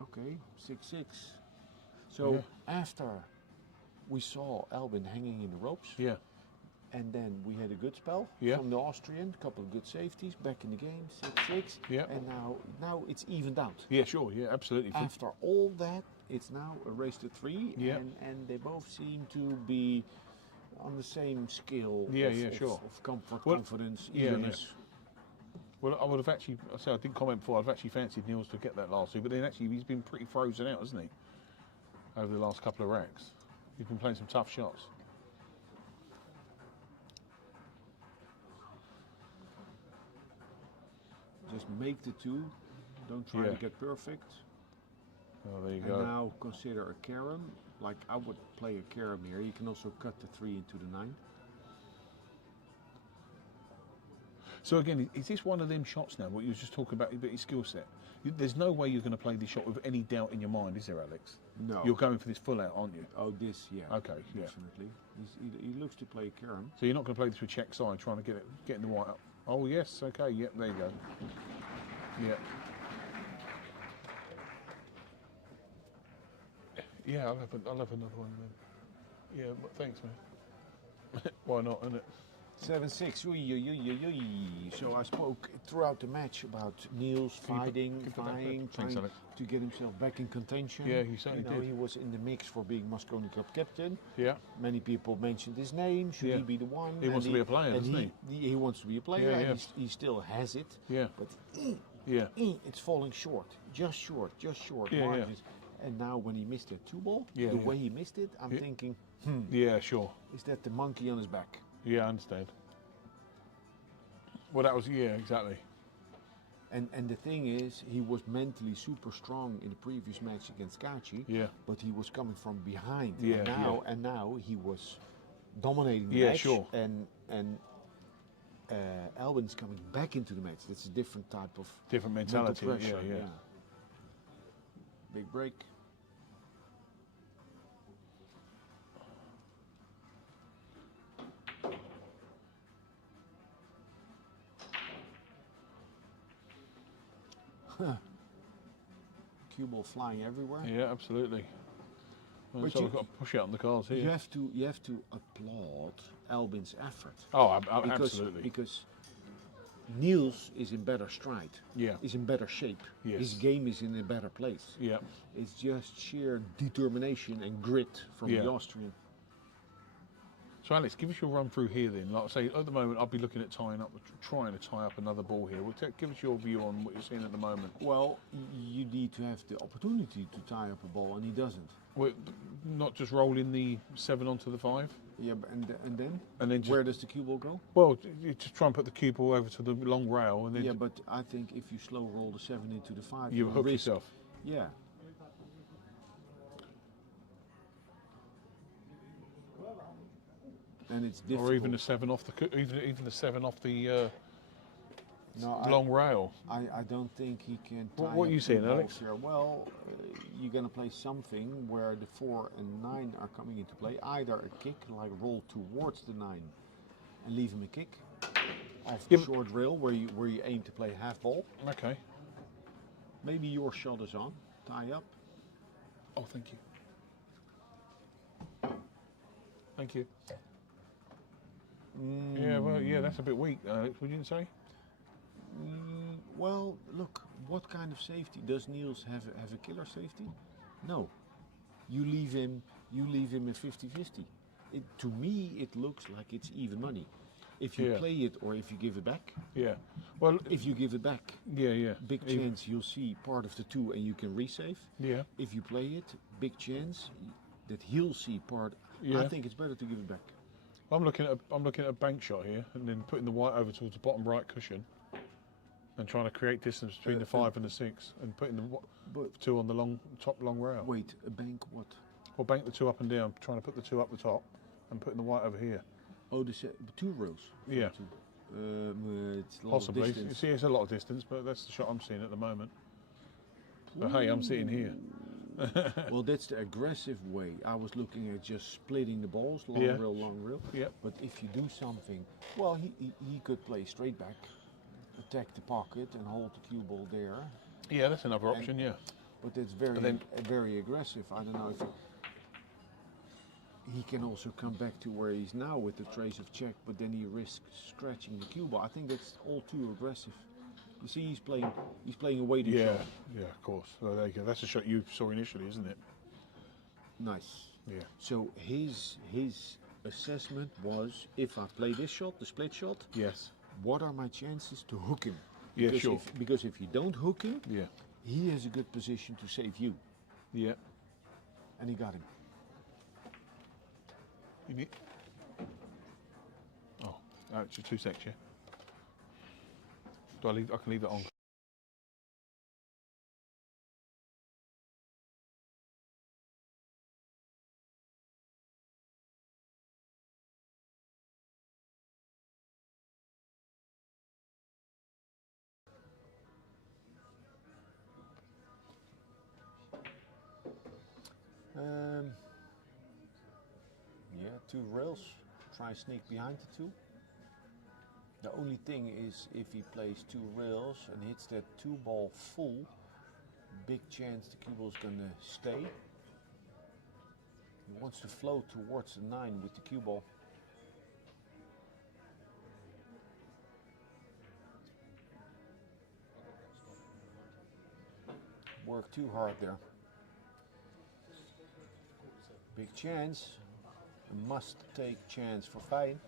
Okay, 6-6. So Yeah. after we saw Albin hanging in the ropes, Yeah. and then we had a good spell Yeah. from the Austrian, a couple of good safeties, back in the game, 6-6. Yeah. And now it's evened out. Yeah, sure. Yeah, absolutely. After all that, it's now a race to 3, Yeah. and they both seem to be on the same scale Yeah, of, yeah, of- sure. of comfort, Well, confidence, yeah, yeah. eagerness. Well, I would have actually, I didn't comment before, I've actually fancied Niels to get that last two, but then actually he's been pretty frozen out, hasn't he? Over the last couple of racks. He's been playing some tough shots. Just make the 2, don't try Yeah. to get perfect. Oh, there you And go. now consider a carom. Like I would play a carom here. You can also cut the 3 into the 9. So again, is this one of them shots now, what you were just talking about his skill set? There's no way you're going to play this shot with any doubt in your mind, is there, Alex? No. You're going for this full out, aren't you? Oh, this, yeah. Okay, yeah. Definitely. He looks to play carom. So you're not going to play this with check side, trying to get in the white up. Oh yes, okay, yep, there you go. Yep. Yeah, I'll have another one then. Yeah, but thanks, man. Why not, isn't it? 7-6. So I spoke throughout the match about Niels Can you fighting, put that flying, back? Thanks, trying Alex. to get himself back in contention. Yeah, he certainly did. He was in the mix for being Mosconi Cup captain. Yeah. Many people mentioned his name. Should Yeah. he be the one? He wants to be a player, and doesn't he wants to be a player, Yeah, and yeah. he still has it. Yeah. But Yeah. it's falling short, just short Yeah, yeah. margins. And now when he missed that 2 ball, Yeah, the yeah. way he missed it, I'm Yeah. thinking, Yeah, sure. is that the monkey on his back? Yeah, I understand. Well, that was, yeah, exactly. And the thing is, he was mentally super strong in the previous match against Kachi, Yeah. but he was coming from behind. Yeah, and now he was dominating the Yeah, match. sure. And Albin's coming back into the match. That's a different type of Different mental mentality. pressure. Yeah. Big break. Cue ball flying everywhere. Yeah, absolutely. Well, But so you- we've got to push it on the cards here. You have to applaud Albin's effort. Oh, absolutely. Because Niels is in better stride. Yeah. Is in better shape. Yes. His game is in a better place. Yeah. It's just sheer determination and grit from Yeah. the Austrian. So Alex, give us your run through here then. Like I say, at the moment I'll be looking at trying to tie up another ball here. Give us your view on what you're seeing at the moment. Well, you need to have the opportunity to tie up a ball, and he doesn't. Well, not just rolling the 7 onto the 5? Yeah, and then? And then just, Where does the cue ball go? well, you just try and put the cue ball over to the long rail and then Yeah, but I think if you slow roll the 7 into the 5, you hook risk. yourself. Yeah. And it's difficult. Or even the 7 off the even the 7 off the No, long rail. I don't think he can tie What are up you two saying, balls Alex? Here. Well, you're going to play something where the 4 and 9 are coming into play. Either a kick, like roll towards the 9 and leave him a kick off the short rail where you aim to play half ball. Okay. Maybe your shot is on, tie up. Oh, thank you. Thank you. Yeah, well, yeah, that's a bit weak, Alex, would you say? Well, look, what kind of safety does Niels have? Have a killer safety? No. You leave him a 50-50. To me, it looks like it's even money. If you play it or if you give it back. Yeah. Well, if you give it back, big chance you'll see part of the 2 and you can resave. Yeah. If you play it, big chance that he'll see part. Yeah. I think it's better to give it back. I'm looking at a bank shot here, and then putting the white over towards the bottom right cushion, and trying to create distance between the 5 and the 6, and putting the 2 on the top long rail. Wait, a bank what? Well, bank the 2 up and down, trying to put the 2 up the top, and putting the white over here. Oh, the 2 rows. Yeah. It's a lot Possibly. of distance. You see, it's a lot of distance, but that's the shot I'm seeing at the moment. But hey, I'm sitting here. Well, that's the aggressive way. I was looking at just splitting the balls, long rail. Yeah. But if you do something, well, he could play straight back, attack the pocket, and hold the cue ball there. Yeah, that's another option. Yeah. But that's very aggressive. I don't know if he can also come back to where he's now with the trace of check, but then he risks scratching the cue ball. I think that's all too aggressive. You see, he's playing a waiting shot. Yeah, of course. So there you go. That's the shot you saw initially, isn't it? Nice. Yeah. So his assessment was, if I play this shot, the split shot, yes, what are my chances to hook him? Yeah, because sure. Because if you don't hook him, yeah, he has a good position to save you. Yeah. And he got him. You need. Oh, actually, 2 secs, yeah. Do I leave? I can leave it on. Yeah, 2 rails. Try sneak behind the 2. The only thing is, if he plays 2 rails and hits that 2 ball full, big chance the cue ball is gonna stay. He wants to flow towards the 9 with the cue ball. Work too hard there. Big chance. A must take chance for Fijn.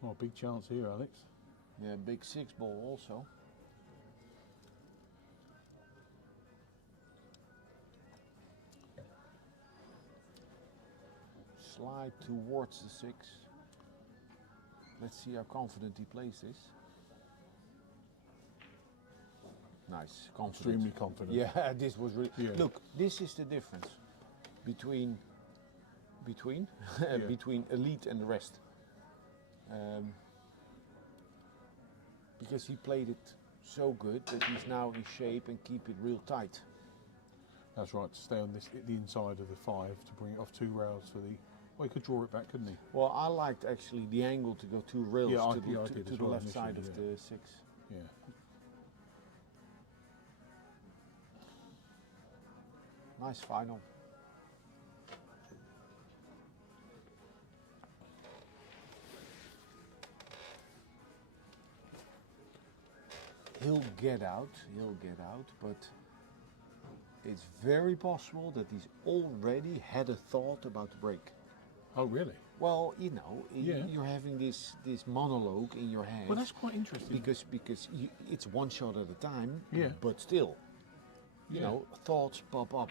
Oh, big chance here, Alex. Yeah, big 6 ball also. Slide towards the 6. Let's see how confident he plays this. Nice, confident. Extremely confident. Yeah, this was really. Yeah. Look, this is the difference between Yeah. between elite and the rest. Because he played it so good that he's now in shape and keep it real tight. That's right, to stay on the inside of the 5 to bring it off 2 rails for the. Well, he could draw it back, couldn't he? Well, I liked actually the angle to go 2 rails Yeah, I to did the as well left side initially, of yeah. the 6. Yeah. Nice final. He'll get out, but it's very possible that he's already had a thought about the break. Oh, really? Well, you know, Yeah. you're having this monologue in your head. Well, that's quite interesting. because it's one shot at a time. Yeah. But still, you Yeah. know, thoughts pop up.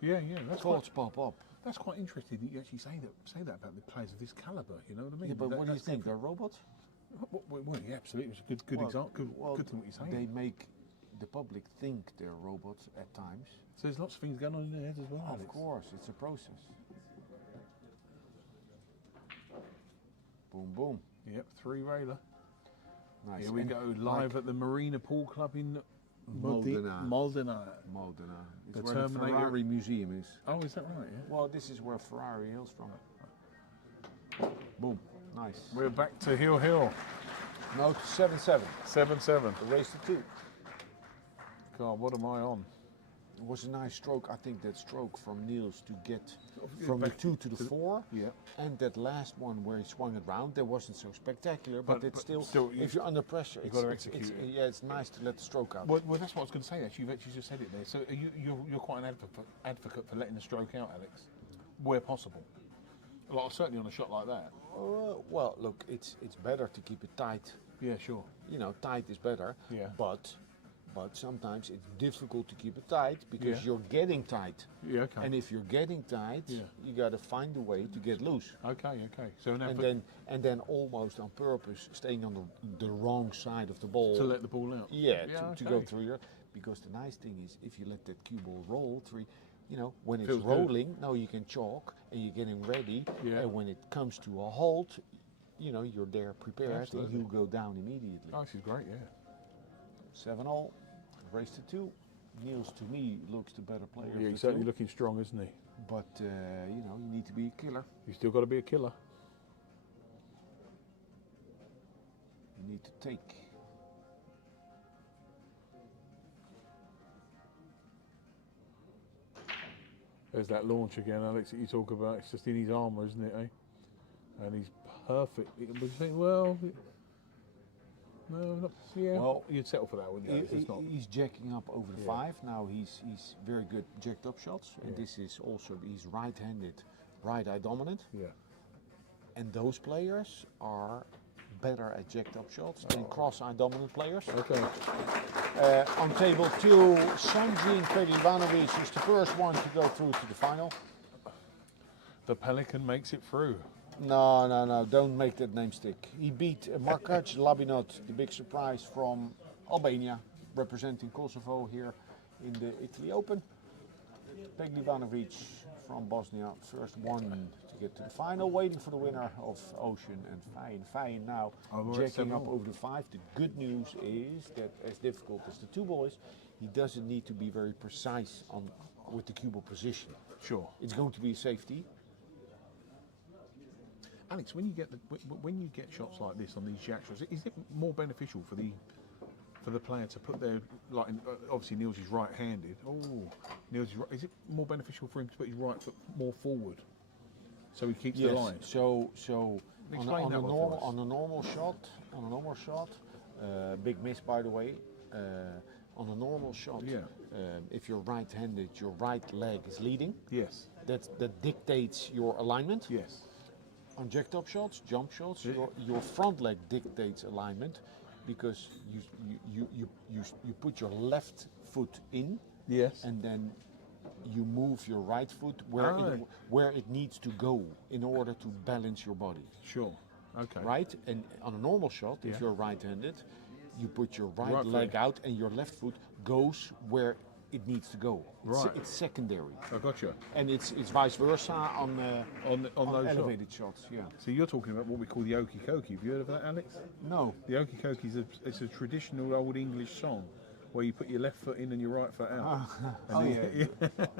Yeah, Thoughts pop up. That's quite interesting that you actually say that about the players of this calibre. You know what I mean? Yeah, but what do you That's think? They're different. robots? Well, yeah, absolutely. It's a good example. Good thing what you're saying. They make the public think they're robots at times. So there's lots of things going on in their heads as well. Of Alex. course, it's a process. Boom, boom. Yep, 3 railer. Nice. Here we And go, live at the Marina Pool Club in Modena. Modena. It's The where Terminator- the Ferrari museum is. Oh, is that right? Yeah. Well, this is where Ferrari hails from. Boom. Nice. We're back to Hill. No, 7-7. 7-7. The race to 2. God, what am I on? It was a nice stroke. I think that stroke from Niels to get from the 2 to the 4. Yeah. And that last one where he swung it round, that wasn't so spectacular, but it's still, you- if you're under pressure, you've it's, got to it's, execute it. yeah, it's nice to let the stroke out. Well, that's what I was going to say. Actually, you've actually just said it there. So you're quite an advocate for letting the stroke out, Alex, where possible. Like certainly on a shot like that. Well, look, it's better to keep it tight. Yeah, sure. You know, tight is better. Yeah. But sometimes it's difficult to keep it tight because Yeah. you're getting tight. Yeah, okay. And if you're getting tight, Yeah. you got to find a way to get loose. Okay. So now And then almost on purpose staying on the wrong side of the ball. to let the ball out. Yeah, to go okay. through your. Because the nice thing is, if you let that cue ball roll through, you know, when it's Feels good. rolling, now you can chalk and you're getting ready. Yeah. And when it comes to a halt, you know, you're there prepared Absolutely. and you go down immediately. Oh, she's great. Yeah. 7-all, race to 2. Niels, to me, looks the better player. of Yeah, the he's certainly two. looking strong, isn't he? But, you know, you need to be a killer. He's still got to be a killer. You need to take. There's that launch again, Alex, that you talk about. It's just in his armour, isn't it, eh? And he's perfect. But you think, well, no, not, yeah. Well, you'd settle for that, wouldn't you? Alex? It's not. He's jacking up over the Yeah. 5. Now he's very good jacked up shots. And Yeah. this is also, he's right-handed, right-eye dominant. Yeah. And those players are better at jacked up shots than cross-eye dominant players. Okay. On table 2, Sanjin Peglivanovic is the first one to go through to the final. The Pelican makes it through. No, don't make that name stick. He beat Markac Labinot, the big surprise from Albania, representing Kosovo here in the Italy Open. Peglivanovic from Bosnia, first one to get to the final, waiting for the winner of Ocean and Fine now, Oh, we're at jacking up 7-all. over the 5. The good news is that as difficult as the 2 boys, he doesn't need to be very precise with the cue ball position. Sure. It's going to be a safety. Alex, when you get shots like this on these jack shots, is it more beneficial for the player to put their obviously Niels is right-handed. Oh, Niels is right. Is it more beneficial for him to put his right foot more forward so he keeps the line? So Explain on that a one for us. normal shot, big miss by the way. On a normal shot, Yeah. If you're right-handed, your right leg is leading. Yes. That dictates your alignment. Yes. On jacked-up shots, jump shots, Yeah. your front leg dictates alignment because you put your left foot in. Yes. And then you move your right foot where it needs to go in order to balance your body, Sure. Okay. right? And on a normal shot, if Yeah. you're right-handed, you put your right, Right leg foot. out and your left foot goes where it needs to go. Right. It's secondary. I gotcha. And it's vice versa on On those elevated shots. Yeah. So you're talking about what we call the okie kokie. Have you heard of that, Alex? No. The okie kokie is a traditional old English song where you put your left foot in and your right foot out. Oh yeah.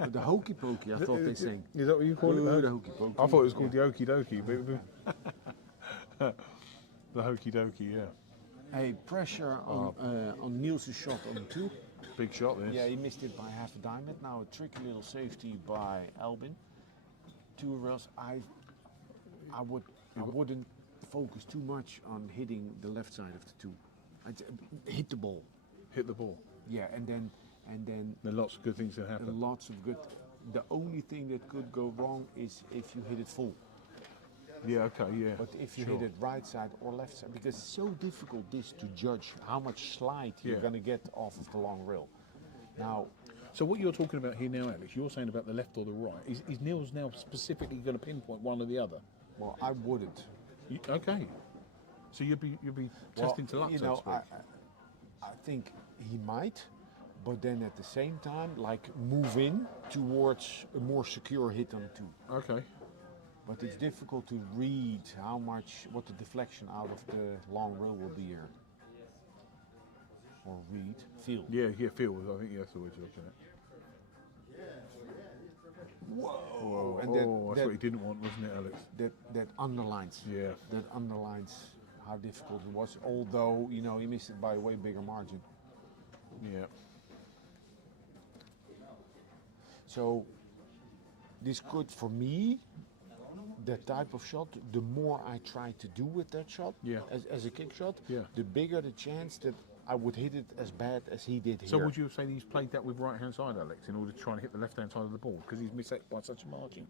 The hokey pokey, I thought they sang. Is that what you call it? The hokey pokey. I thought it was called the okie dokie, but the hokey dokie, yeah. Hey, pressure on Niels' shot on 2. Big shot this. Yeah, he missed it by half a diamond. Now a tricky little safety by Albin. 2 rails. I wouldn't focus too much on hitting the left side of the 2. Hit the ball. Hit the ball. Yeah, and then There are lots of good things that happen. lots of good. The only thing that could go wrong is if you hit it full. Yeah, okay, yeah. But if you sure. hit it right side or left side, because it's so difficult this to judge how much slide you're Yeah. going to get off of the long rail. Now, So what you're talking about here now, Alex, you're saying about the left or the right. Is Niels now specifically going to pinpoint one or the other? well, I wouldn't. Okay. So you'd be testing to luck, you so know, to speak. I think he might, but then at the same time, like move in towards a more secure hit on 2. Okay. But it's difficult to read what the deflection out of the long rail will be here. Or feel. Yeah, Phil was, I think that's the word you're looking at. Whoa! And That's what he didn't want, wasn't it, Alex? that underlines. Yeah. That underlines how difficult it was. Although he missed it by a way bigger margin. Yeah. So this could, for me, that type of shot, the more I try to do with that shot, Yeah. as a kick shot, Yeah. the bigger the chance that I would hit it as bad as he did here. So would you say he's played that with right hand side, Alex, in order to try and hit the left hand side of the ball because he's missed that by such a margin?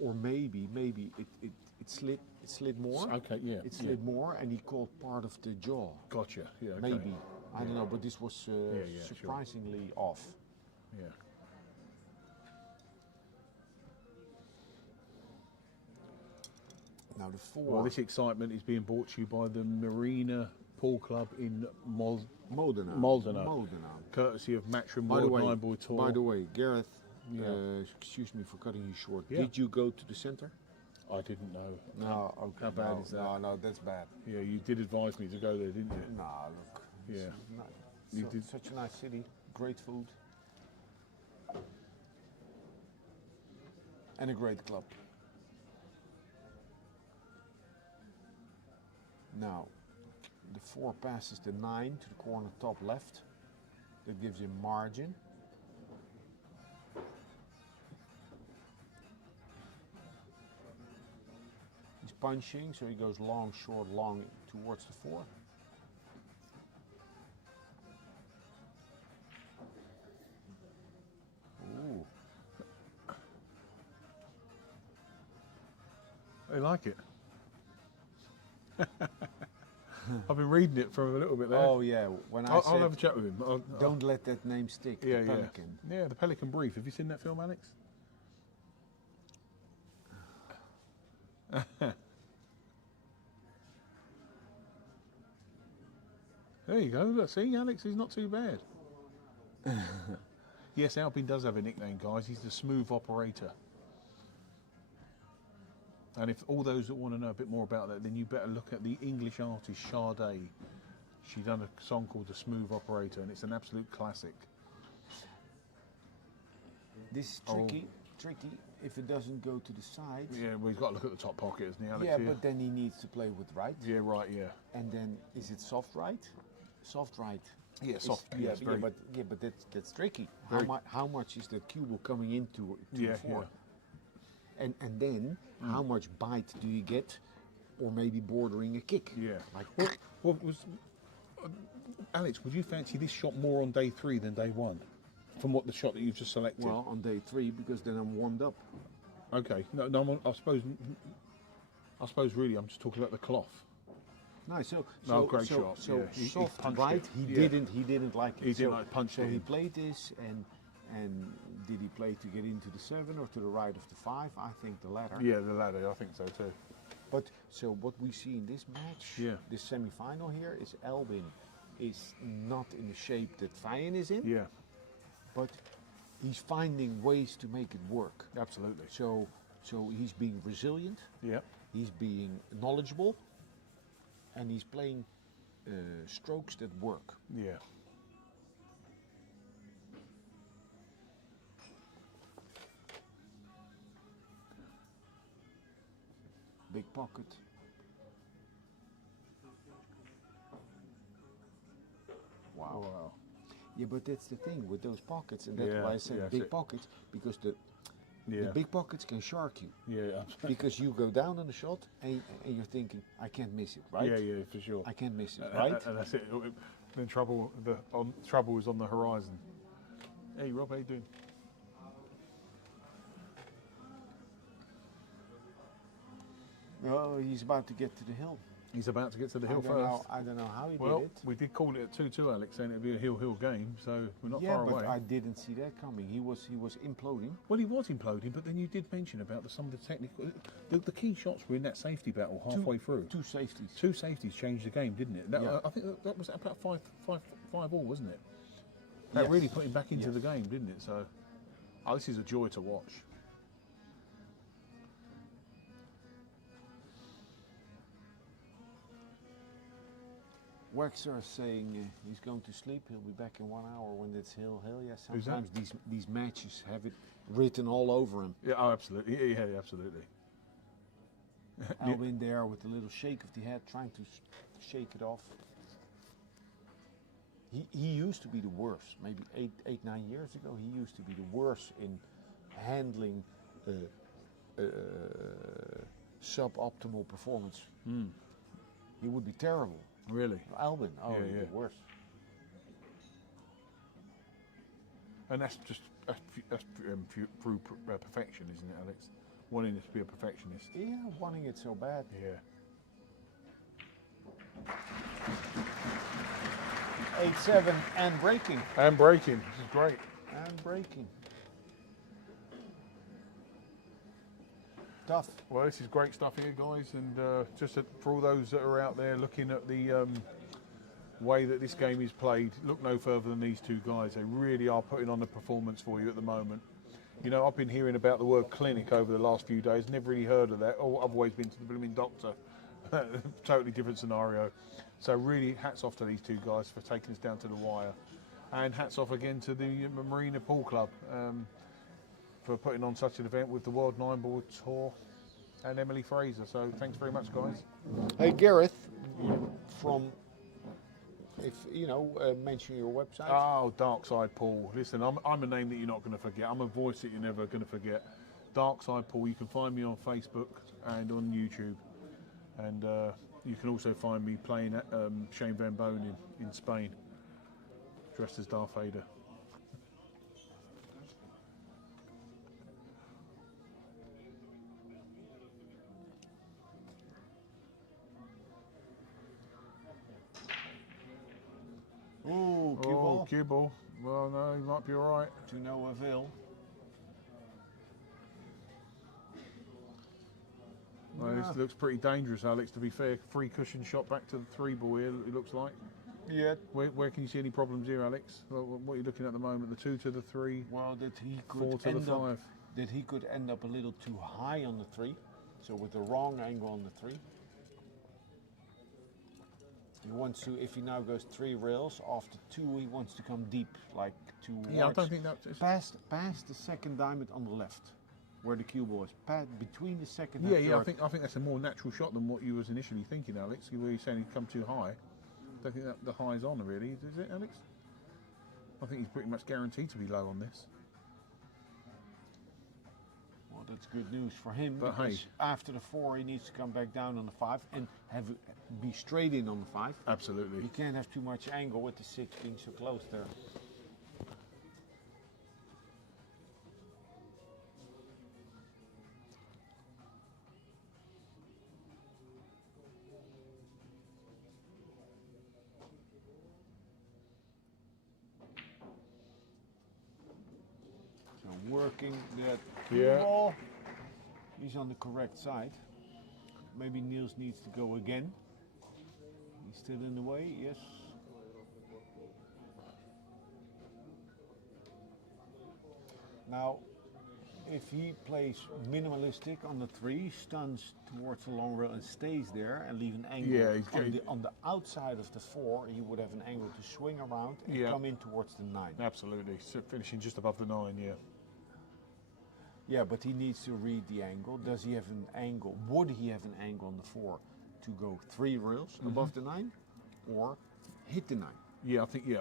Or maybe it slid more. Okay, yeah. It slid more, and he caught part of the jaw. Gotcha. Yeah. Okay. Maybe, I don't know, but this was sure. surprisingly off. Yeah. Now the 4. Well, this excitement is being brought to you by the Marina Pool Club in Modena. Courtesy of Matchroom By the World way, Nine Boy Tour. by the way, Gareth, Yeah. excuse me for cutting you short. Yeah. Did you go to the center? I didn't know. No, okay. How bad is that? No, that's bad. Yeah, you did advise me to go there, didn't you? Nah, look. Yeah. You You did. Such a nice city, great food, and a great club. Now, the 4 passes the 9 to the corner top left. That gives him margin. He's punching, so he goes long, short, long towards the 4. Ooh. I like it. I've been reading it for a little bit there. Oh yeah, when I I'll said have a chat with him. don't let that name stick, Yeah, the Pelican. yeah. Yeah, the Pelican Brief. Have you seen that film, Alex? There you go. Look, see, Alex, he's not too bad. Yes, Alpin does have a nickname, guys. He's the smooth operator. And if all those that want to know a bit more about that, then you better look at the English artist Sade. She done a song called The Smooth Operator, and it's an absolute classic. This is tricky if it doesn't go to the side. Yeah, well, he's got to look at the top pocket, hasn't he, Alex? Yeah, but then he needs to play with right. Yeah, right, yeah. And then is it soft right? Soft right. Yeah, Is- soft. Yeah, it's very, but that's tricky. Very- How much is the cue coming into Yeah, the 4? And then how much bite do you get, or maybe bordering a kick? yeah. Like Alex, would you fancy this shot more on day 3 than day 1? From what the shot that you've just selected? well, on day 3 because then I'm warmed up. Okay. No, I suppose really I'm just talking about the cloth. Nice. No, great shot. So Yeah, he soft punched right. it. He Yeah. didn't like it. He didn't like punch So it he in. played this, and did he play to get into the 7 or to the right of the 5? I think the latter. Yeah, the ladder, I think so too. But so what we see in this match, Yeah. this semi-final here, is Albin is not in the shape that Fayen is in, Yeah, but he's finding ways to make it work. absolutely. So he's being resilient, Yeah, he's being knowledgeable, and he's playing strokes that work. yeah. Big pocket. Wow. Wow. Yeah, but that's the thing with those pockets, and that's Yeah, why I said yeah, big so- pockets, because the Yeah, big pockets can shark you. yeah, Because you go down on the shot and you're thinking, I can't miss it, right? yeah, for sure. I can't miss it, right? And that's it. Then trouble is on the horizon. Hey Rob, how you doing? Oh, he's about to get to the hill. He's about to get to the I hill don't know- first. I don't know how he Well, did it. we did call it at 2-2, Alex, saying it'd be a hill game, so we're not Yeah, far but away. I didn't see that coming. He was imploding. Well, he was imploding, but then you did mention about some of the technical. The key shots were in that safety battle halfway through. Two safeties. Two safeties changed the game, didn't it? That, Yeah. I think that was about 5-all, wasn't it? That Yes. really put him back into Yes. the game, didn't it? So, this is a joy to watch. Waxer is saying he's going to sleep. He'll be back in 1 hour when it's hill. Hell yeah! Who's that? Sometimes these matches have it written all over him. Yeah, oh, absolutely. Yeah, absolutely. Albin there with a little shake of the head, trying to shake it off. He used to be the worst. Maybe 9 years ago, he used to be the worst in handling suboptimal performance. He would be terrible. Really. Albin, oh, Yeah, he'd yeah. be worse. And that's through perfection, isn't it, Alex? Wanting to be a perfectionist. Yeah, wanting it so bad. Yeah. 8-7 and breaking. And breaking. This is great. And breaking. Tough. Well, this is great stuff here, guys. And just for all those that are out there looking at the way that this game is played, look no further than these two guys. They really are putting on the performance for you at the moment. You know, I've been hearing about the word clinic over the last few days. Never really heard of that. Oh, I've always been to the blooming doctor. Totally different scenario. So really, hats off to these two guys for taking us down to the wire. And hats off again to the Marina Pool Club for putting on such an event with the World 9-Ball Tour and Emily Fraser. So thanks very much, guys. Hey, Gareth, from, mention your website. Oh, Dark Side Paul. Listen, I'm a name that you're not going to forget. I'm a voice that you're never going to forget. Dark Side Paul. You can find me on Facebook and on YouTube. And you can also find me playing at Shane Van Bonen in Spain, dressed as Darth Vader. Ooh, cue ball. Cue ball. Well, no, he might be all right. To no avail. Well, this looks pretty dangerous, Alex, to be fair. Free cushion shot back to the 3-ball here, it looks like. Yeah. Where can you see any problems here, Alex? What are you looking at the moment? The 2 to the 3, Well, that he 4 could to the end up 5. that he could end up a little too high on the 3, so with the wrong angle on the 3. He wants to, if he now goes 3 rails after 2, he wants to come deep, like towards. Yeah, I don't think that's. Past the second diamond on the left, where the cue ball is. Between the second and Yeah, third. I think that's a more natural shot than what you was initially thinking, Alex. You were saying he'd come too high. I don't think that the high's on really, is it, Alex? I think he's pretty much guaranteed to be low on this. Well, that's good news for him, But because hey. after the 4, he needs to come back down on the 5 and be straight in on the 5. Absolutely. You can't have too much angle with the 6 being so close there. So working that cue Yeah. ball. He's on the correct side. Maybe Niels needs to go again. He's still in the way, yes. Now, if he plays minimalistic on the 3, stuns towards the long rail and stays there and leave an angle Yeah, he's on the outside of the 4, he would have an angle to swing around and Yeah. come in towards the 9. Absolutely. So finishing just above the 9, yeah. Yeah, but he needs to read the angle. Does he have an angle? Would he have an angle on the 4 to go 3 rails above the 9, or hit the 9? Yeah, I think the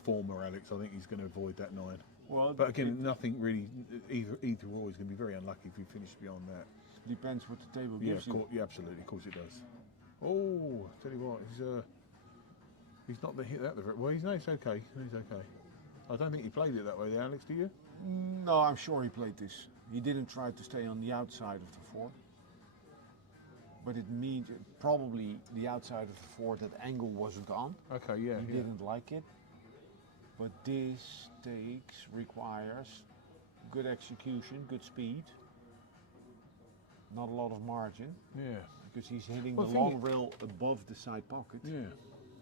former Alex. I think he's going to avoid that 9. Well, But again, nothing really. Either or, he's going to be very unlucky if he finishes beyond that. depends what the table Yeah, gives you. yeah, absolutely. Of course it does. Oh, tell you what, he's not the hit that. Well, he's okay. He's okay. I don't think he played it that way, Alex. Do you? No, I'm sure he played this. He didn't try to stay on the outside of the 4. But it means probably the outside of the 4, that angle wasn't on. Okay, yeah. He yeah. didn't like it. But this requires good execution, good speed. Not a lot of margin, Yeah. because he's hitting Well, the the thing long rail above the side pocket. Yeah.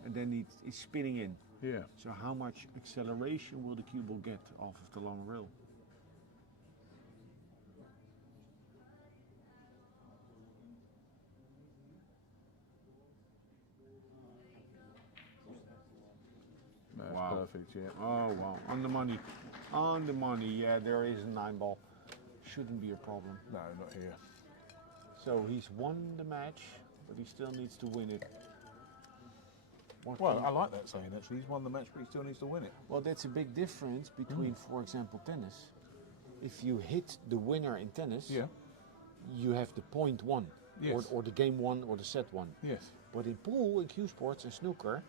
And then he's spinning in. Yeah. So how much acceleration will the cue ball get off of the long rail? That's Wow. perfect. Yeah. Oh wow, on the money. On the money, yeah, there is a 9 ball. Shouldn't be a problem. No, not here. So he's won the match, but he still needs to win it. Well, I like that saying actually. He's won the match, but he still needs to win it. Well, that's a big difference between, for example, tennis. If you hit the winner in tennis, Yeah. you have the point won, Yes. or the game won, or the set won. Yes. But in pool, in cue sports, and snooker,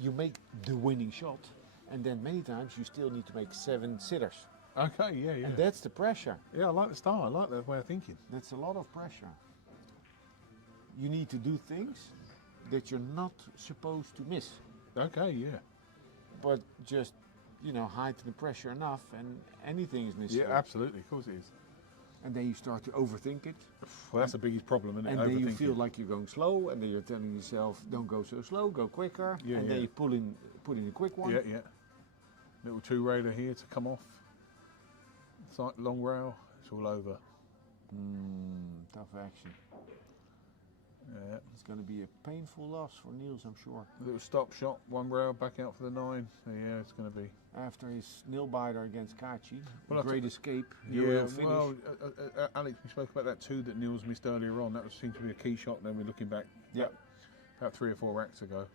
you make the winning shot, and then many times you still need to make 7 sitters, Okay. Yeah. Yeah. and that's the pressure. Yeah. I like the style. I like that way of thinking. That's a lot of pressure. You need to do things that you're not supposed to miss, Okay. Yeah. but just heighten the pressure enough, and anything is missing. Yeah. Absolutely. Of course it is. And then you start to overthink it, Well, that's the biggest problem, isn't it? and then you Overthinking. feel like you're going slow, and then you're telling yourself, "Don't go so slow, go quicker." Yeah, and yeah. then you put in a quick one. Yeah. Yeah. Little 2-railer here to come off. Long rail. It's all over. Tough action. Yeah. It's going to be a painful loss for Niels, I'm sure. Little stop shot, 1 rail, back out for the 9. Yeah, it's going to be. After his nail biter against Kachi, Well, I great t- escape, Yeah, hero finish. well, Alex, we spoke about that too that Niels missed earlier on. That seemed to be a key shot. Then we're looking back. Yeah. About 3 or 4 racks ago.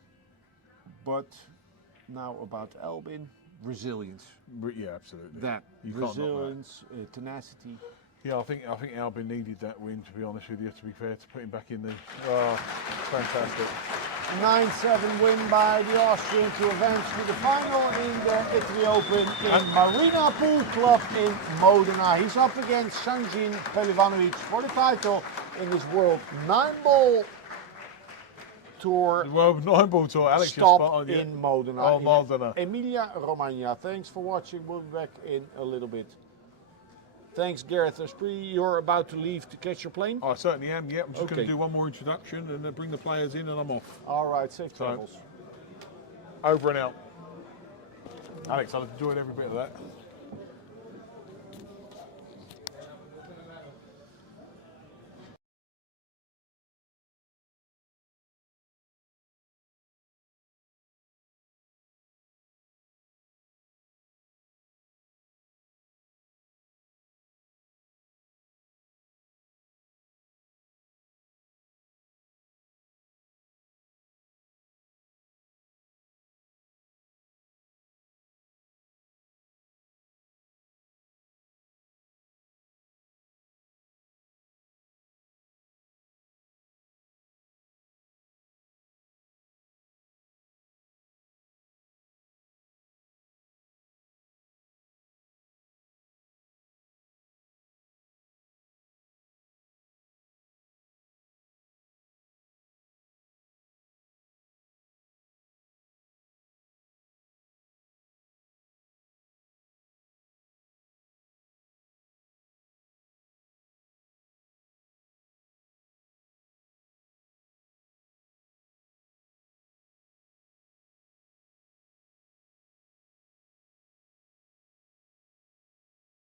But now about Albin, resilience. Yeah, absolutely. That You can't knock that. resilience, tenacity. Yeah, I think Albin needed that win. To be honest with you, to be fair, to put him back in the. Oh, fantastic. 9-7 win by the Austrian to advance to the final in the Italy Open in Marina Pool Club in Modena. He's up against Sanjin Pelivanovic for the title in this World 9-Ball Tour. Well, 9-ball tour. Alex, you're Stop spot on, yeah. in Modena. Oh, Modena. Emilia Romagna. Thanks for watching. We'll be back in a little bit. Thanks, Gareth Esprit. You're about to leave to catch your plane? I certainly am. Yeah, I'm just going Okay. to do one more introduction and bring the players in, and I'm off. All right, safe So- travels. Over and out. Alex, I've enjoyed every bit of that.